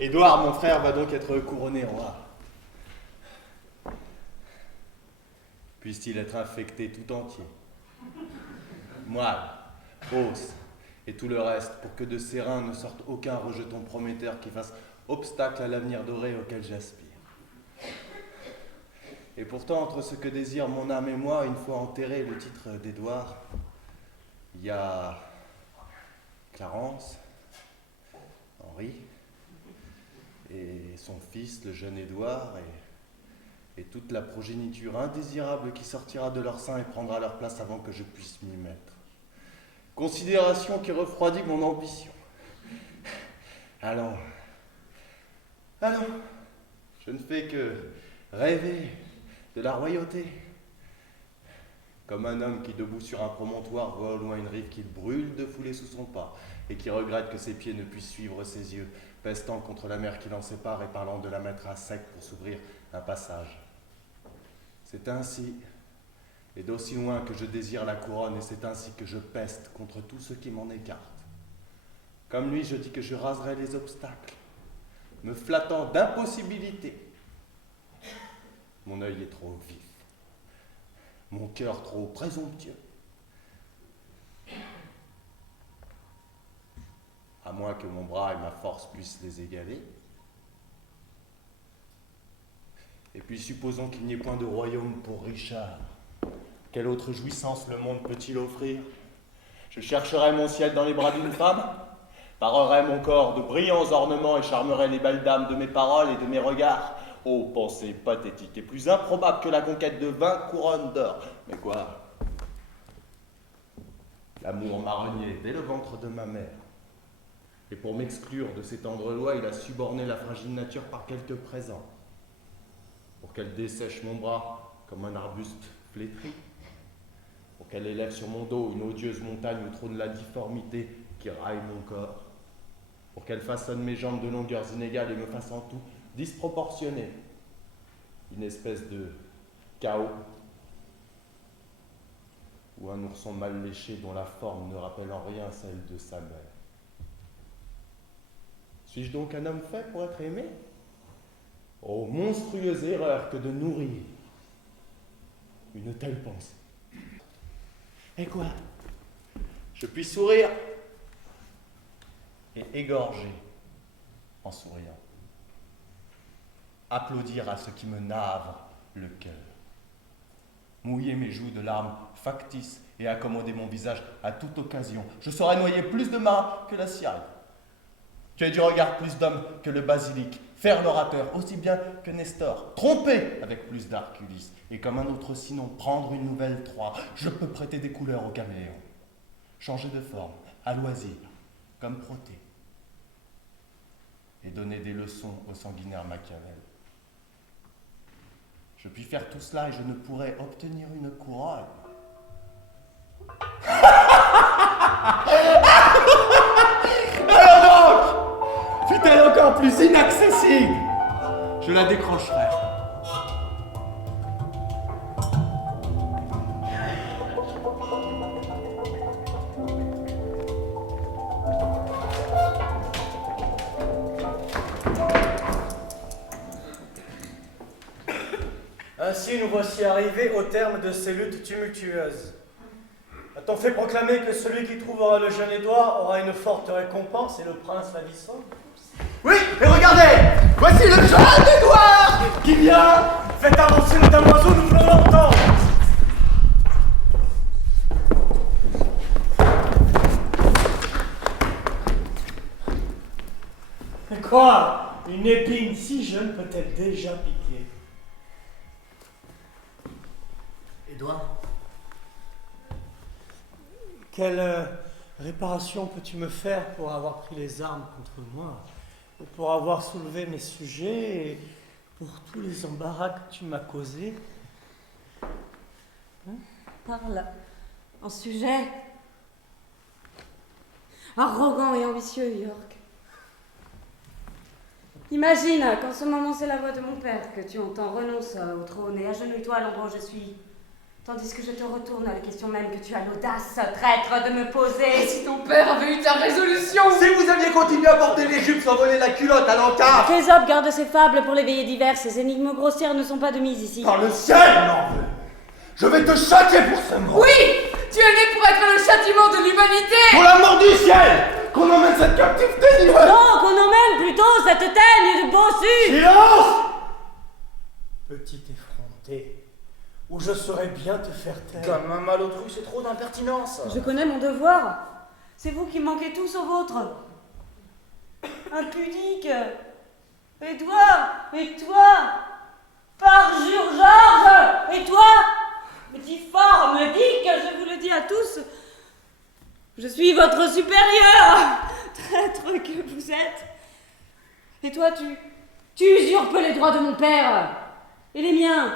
Édouard, mon frère, va donc être couronné roi. Puisse-t-il être infecté tout entier, moelle, os et tout le reste, pour que de ses reins ne sorte aucun rejeton prometteur qui fasse obstacle à l'avenir doré auquel j'aspire. Et pourtant, entre ce que désire mon âme et moi, une fois enterré le titre d'Édouard, il y a Clarence, Henri, et son fils, le jeune Édouard, et toute la progéniture indésirable qui sortira de leur sein et prendra leur place avant que je puisse m'y mettre. Considération qui refroidit mon ambition. Allons, je ne fais que rêver de la royauté. Comme un homme qui, debout sur un promontoire, voit au loin une rive qu'il brûle de fouler sous son pas, et qui regrette que ses pieds ne puissent suivre ses yeux, pestant contre la mer qui l'en sépare et parlant de la mettre à sec pour s'ouvrir un passage. C'est ainsi, et d'aussi loin que je désire la couronne, et c'est ainsi que je peste contre tous ceux qui m'en écartent. Comme lui, je dis que je raserai les obstacles, me flattant d'impossibilité. Mon œil est trop vif, mon cœur trop présomptueux. À moins que mon bras et ma force puissent les égaler. Et puis supposons qu'il n'y ait point de royaume pour Richard. Quelle autre jouissance le monde peut-il offrir? Je chercherai mon ciel dans les bras d'une femme, parerai mon corps de brillants ornements et charmerai les belles dames de mes paroles et de mes regards. Oh, pensée pathétique et plus improbable que la conquête de 20 couronnes d'or. Mais quoi? L'amour m'a renié dès le ventre de ma mère. Et pour m'exclure de ces tendres lois, il a suborné la fragile nature par quelques présents. Pour qu'elle dessèche mon bras comme un arbuste flétri. Pour qu'elle élève sur mon dos une odieuse montagne où trône la difformité qui raille mon corps. Pour qu'elle façonne mes jambes de longueurs inégales et me fasse en tout disproportionné. Une espèce de chaos. Ou un ourson mal léché dont la forme ne rappelle en rien celle de sa mère. Suis-je donc un homme fait pour être aimé? Oh, monstrueuse erreur que de nourrir, une telle pensée. Et quoi? Je puis sourire et égorger en souriant. Applaudir à ce qui me navre le cœur. Mouiller mes joues de larmes factices et accommoder mon visage à toute occasion. Je saurais noyer plus de marins que la Cyrène. Tuer du regard plus d'hommes que le basilic. Faire l'orateur aussi bien que Nestor. Tromper avec plus d'art qu'Ulysse. Et comme un autre sinon, prendre une nouvelle Troie. Je peux prêter des couleurs au caméléon. Changer de forme, à loisir, comme Proté. Et donner des leçons au sanguinaire Machiavel. Je puis faire tout cela et je ne pourrais obtenir une couronne. Alors donc, fut-elle encore plus inaccessible, je la décrocherai. Ainsi nous voici arrivés au terme de ces luttes tumultueuses. A-t-on fait proclamer que celui qui trouvera le jeune Édouard aura une forte récompense et le prince ravissant? Oui, et regardez, voici le jeune Édouard qui vient. Faites avancer le damoiseau, nous voulons l'entendre. Quoi? Une épine si jeune peut-elle déjà piquer? Édouard? Quelle réparation peux-tu me faire pour avoir pris les armes contre moi, et pour avoir soulevé mes sujets, et pour tous les embarras que tu m'as causés? Parle en sujet. Arrogant et ambitieux, York. Imagine qu'en ce moment c'est la voix de mon père que tu entends. Renonce au trône et agenouille-toi à l'endroit où je suis. Tandis que je te retourne à la question même que tu as l'audace, traître, de me poser. Et si ton père avait eu ta résolution? Si vous aviez continué à porter les jupes sans voler la culotte à l'encart. Ésope garde ses fables pour les veillées diverses. Ces énigmes grossières ne sont pas de mise ici. Par le ciel, m'en veux. Je vais te châtier pour ce mot. Oui, tu es né pour être le châtiment de l'humanité. Pour l'amour du ciel, qu'on emmène cette captivité d'hiver. Non, qu'on emmène plutôt cette teigne de bossu. Silence, petit effronté. Ou je saurais bien te faire taire. Comme un malotru, c'est trop d'impertinence. Je connais mon devoir. C'est vous qui manquez tous au vôtre. Impudique. Édouard, et toi? Parjure Georges, et toi? Difforme, dique, je vous le dis à tous. Je suis votre supérieur, traître que vous êtes. Et toi, tu usurpes les droits de mon père. Et les miens.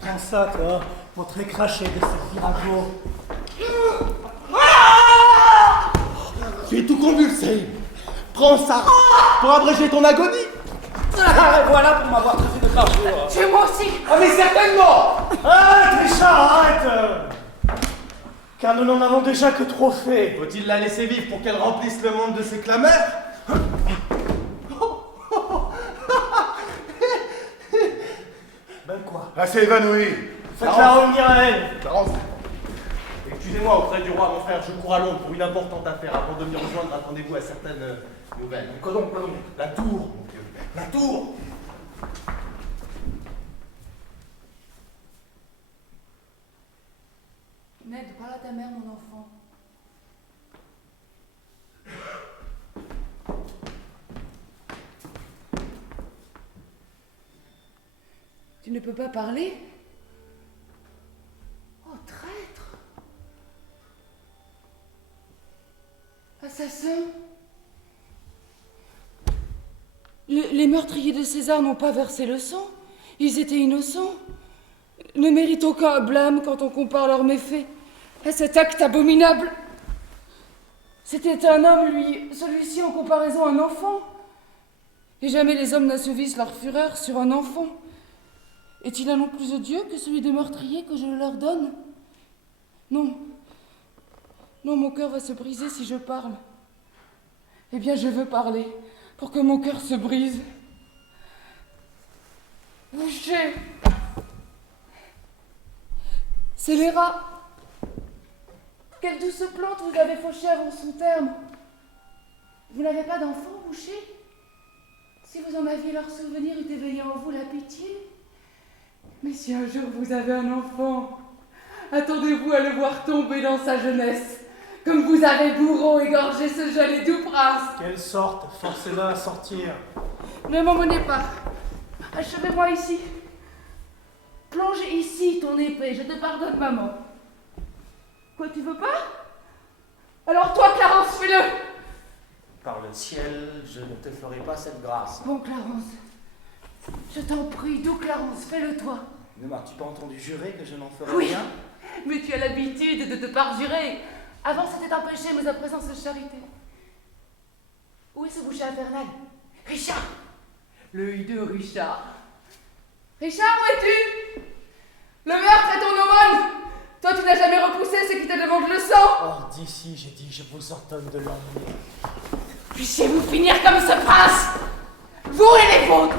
Prends ça, toi, pour te récracher de ce virago. Tu es tout convulsé. Prends ça pour abréger ton agonie. Ah, voilà pour m'avoir traité de parjure. Tu es moi aussi. Ah mais certainement. Arrête, Richard, arrête. Car nous n'en avons déjà que trop fait. Faut-il la laisser vivre pour qu'elle remplisse le monde de ses clameurs? Ben quoi? Assez évanoui. Faites-la revenir à elle. Clarence, excusez-moi auprès du roi, mon frère, je cours à Londres pour une importante affaire. Avant de m'y rejoindre, attendez-vous à certaines nouvelles. Quoi donc? La tour, mon Dieu. La tour. Ned, parle à ta mère, mon enfant. Tu ne peux pas parler? Oh, traître! Assassin! Les meurtriers de César n'ont pas versé le sang. Ils étaient innocents. Ne méritent aucun blâme quand on compare leurs méfaits à cet acte abominable. C'était un homme, lui, celui-ci en comparaison à un enfant. Et jamais les hommes n'assouvissent leur fureur sur un enfant. Est-il un nom plus odieux que celui des meurtriers que je leur donne? Non. Non, mon cœur va se briser si je parle. Eh bien, je veux parler pour que mon cœur se brise. Boucher! Scélérat! Quelle douce plante vous avez fauchée avant son terme! Vous n'avez pas d'enfant, Boucher? Si vous en aviez leur souvenir, eût éveillé en vous la pitié. Mais si un jour vous avez un enfant, attendez-vous à le voir tomber dans sa jeunesse, comme vous avez bourreau égorgé ce jeune et doux prince. Quelle sorte, forcez-la à sortir. Ne m'emmenez pas. Achevez-moi ici. Plonge ici ton épée, je te pardonne, maman. Quoi, tu veux pas? Alors toi, Clarence, fais-le. Par le ciel, je ne te ferai pas cette grâce. Bon, Clarence, je t'en prie, doux Clarence, fais-le toi. Ne m'as-tu pas entendu jurer que je n'en ferai Oui, rien? mais tu as l'habitude de te parjurer. Avant c'était un péché, mais à présent c'est charité. Où est ce boucher infernal? Richard! Le hideux Richard. Richard, où es-tu? Le meurtre est ton aumône. Toi, tu n'as jamais repoussé ceux qui te demandent le sang. Hors d'ici, j'ai dit, je vous ordonne de l'emmener. Puissiez-vous finir comme ce prince, vous et les vôtres.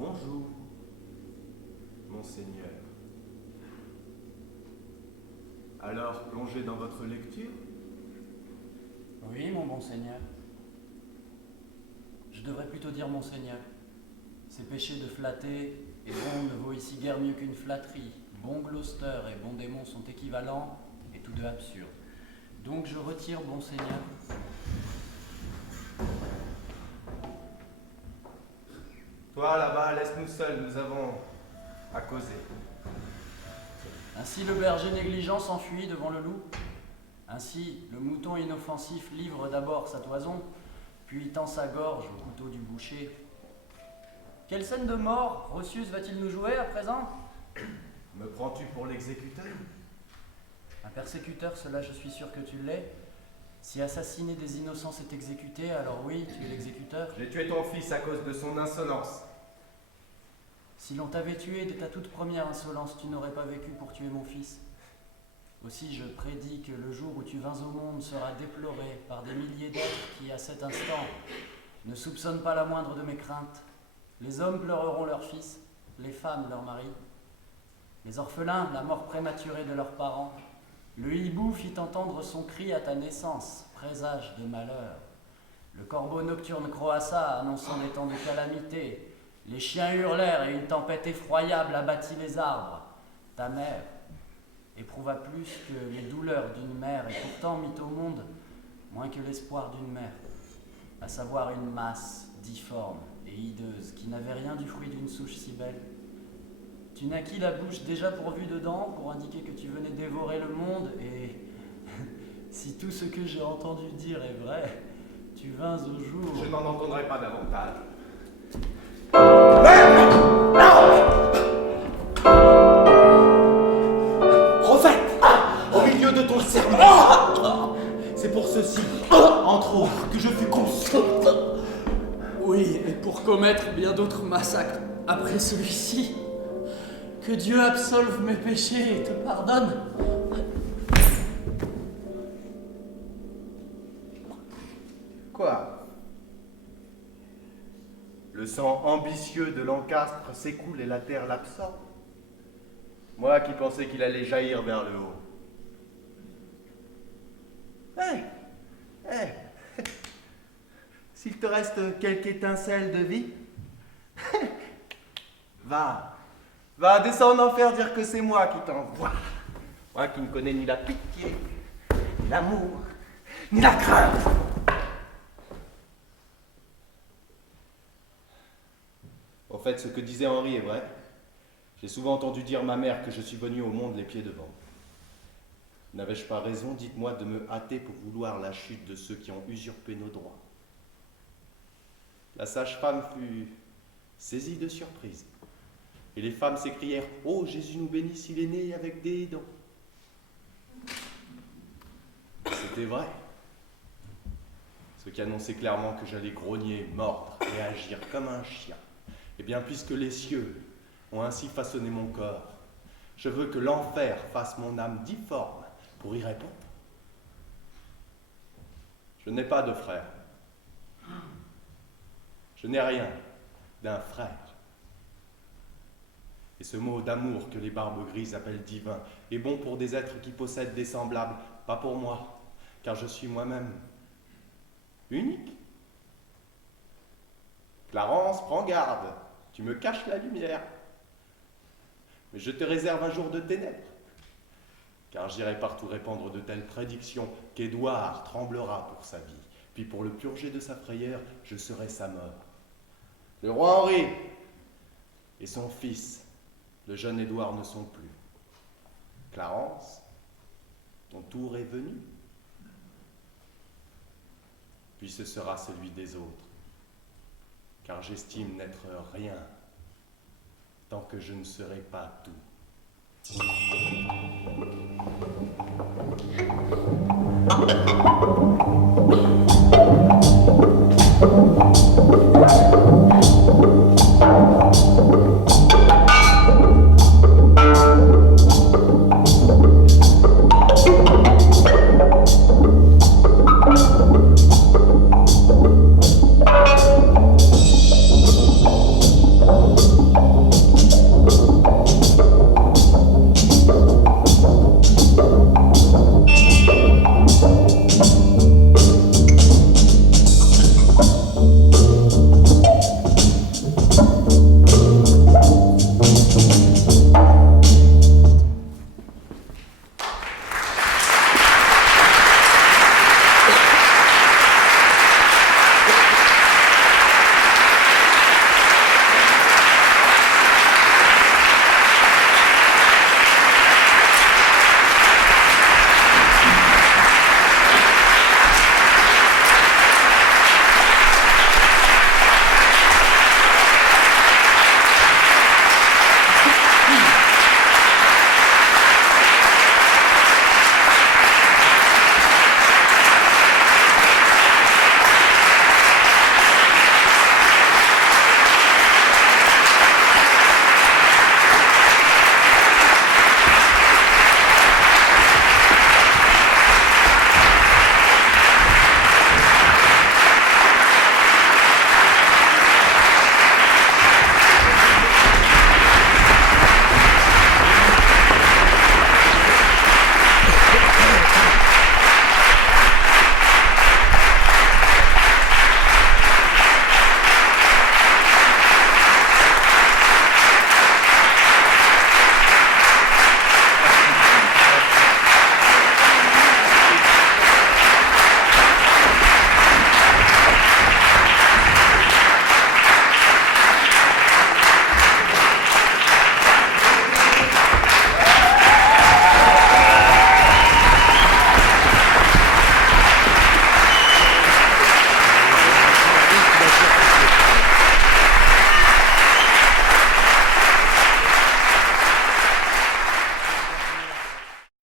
Bonjour, monseigneur. Alors, plongez dans votre lecture? Oui, mon bon seigneur. Je devrais plutôt dire monseigneur. Ces péchés de flatter et bon ne vaut ici guère mieux qu'une flatterie. Bon Gloucester et bon démon sont équivalents et tous deux absurdes. Donc je retire bon seigneur. Toi, là-bas, laisse-nous seuls, nous avons à causer. Ainsi le berger négligent s'enfuit devant le loup. Ainsi le mouton inoffensif livre d'abord sa toison, puis tend sa gorge au couteau du boucher. Quelle scène de mort Roscius va-t-il nous jouer à présent? Me prends-tu pour l'exécuteur? Un persécuteur, cela je suis sûr que tu l'es. Si assassiner des innocents est exécuté, alors oui, tu es l'exécuteur. J'ai tué ton fils à cause de son insolence. Si l'on t'avait tué dès ta toute première insolence, tu n'aurais pas vécu pour tuer mon fils. Aussi je prédis que le jour où tu vins au monde sera déploré par des milliers d'êtres qui, à cet instant, ne soupçonnent pas la moindre de mes craintes. Les hommes pleureront leurs fils, les femmes leurs maris. Les orphelins, la mort prématurée de leurs parents. Le hibou fit entendre son cri à ta naissance, présage de malheur. Le corbeau nocturne croassa, annonçant des temps de calamité. Les chiens hurlèrent et une tempête effroyable abattit les arbres. Ta mère éprouva plus que les douleurs d'une mère et pourtant mit au monde moins que l'espoir d'une mère, à savoir une masse difforme et hideuse qui n'avait rien du fruit d'une souche si belle. Tu naquis la bouche déjà pourvue de dents pour indiquer que tu venais dévorer le monde et si tout ce que j'ai entendu dire est vrai, tu vins au jour... Je n'en entendrai pas davantage. Prophète, au milieu de ton serment, c'est pour ceci, entre autres, que je fus conçu. Oui, et pour commettre bien d'autres massacres après celui-ci. Que Dieu absolve mes péchés et te pardonne. Quoi? Le sang ambitieux de l'encastre s'écoule et la terre l'absorbe. Moi qui pensais qu'il allait jaillir vers le haut. S'il te reste quelque étincelle de vie, va descendre en enfer dire que c'est moi qui t'envoie. Moi qui ne connais ni la pitié, ni l'amour, ni la crainte. Au fait, ce que disait Henri est vrai. J'ai souvent entendu dire ma mère que je suis venu au monde les pieds devant. N'avais-je pas raison, dites-moi, de me hâter pour vouloir la chute de ceux qui ont usurpé nos droits? La sage-femme fut saisie de surprise. Et les femmes s'écrièrent « Oh, Jésus nous bénisse, il est né avec des dents !» C'était vrai. Ce qui annonçait clairement que j'allais grogner, mordre et agir comme un chien. Eh bien, puisque les cieux ont ainsi façonné mon corps, je veux que l'enfer fasse mon âme difforme pour y répondre. Je n'ai pas de frère. Je n'ai rien d'un frère. Et ce mot d'amour que les barbes grises appellent divin est bon pour des êtres qui possèdent des semblables, pas pour moi, car je suis moi-même unique. Clarence, prends garde, tu me caches la lumière. Mais je te réserve un jour de ténèbres, car j'irai partout répandre de telles prédictions qu'Édouard tremblera pour sa vie, puis pour le purger de sa frayeur, je serai sa mort. Le roi Henri et son fils, le jeune Édouard, ne sont plus. Clarence, ton tour est venu, puis ce sera celui des autres, car j'estime n'être rien tant que je ne serai pas tout.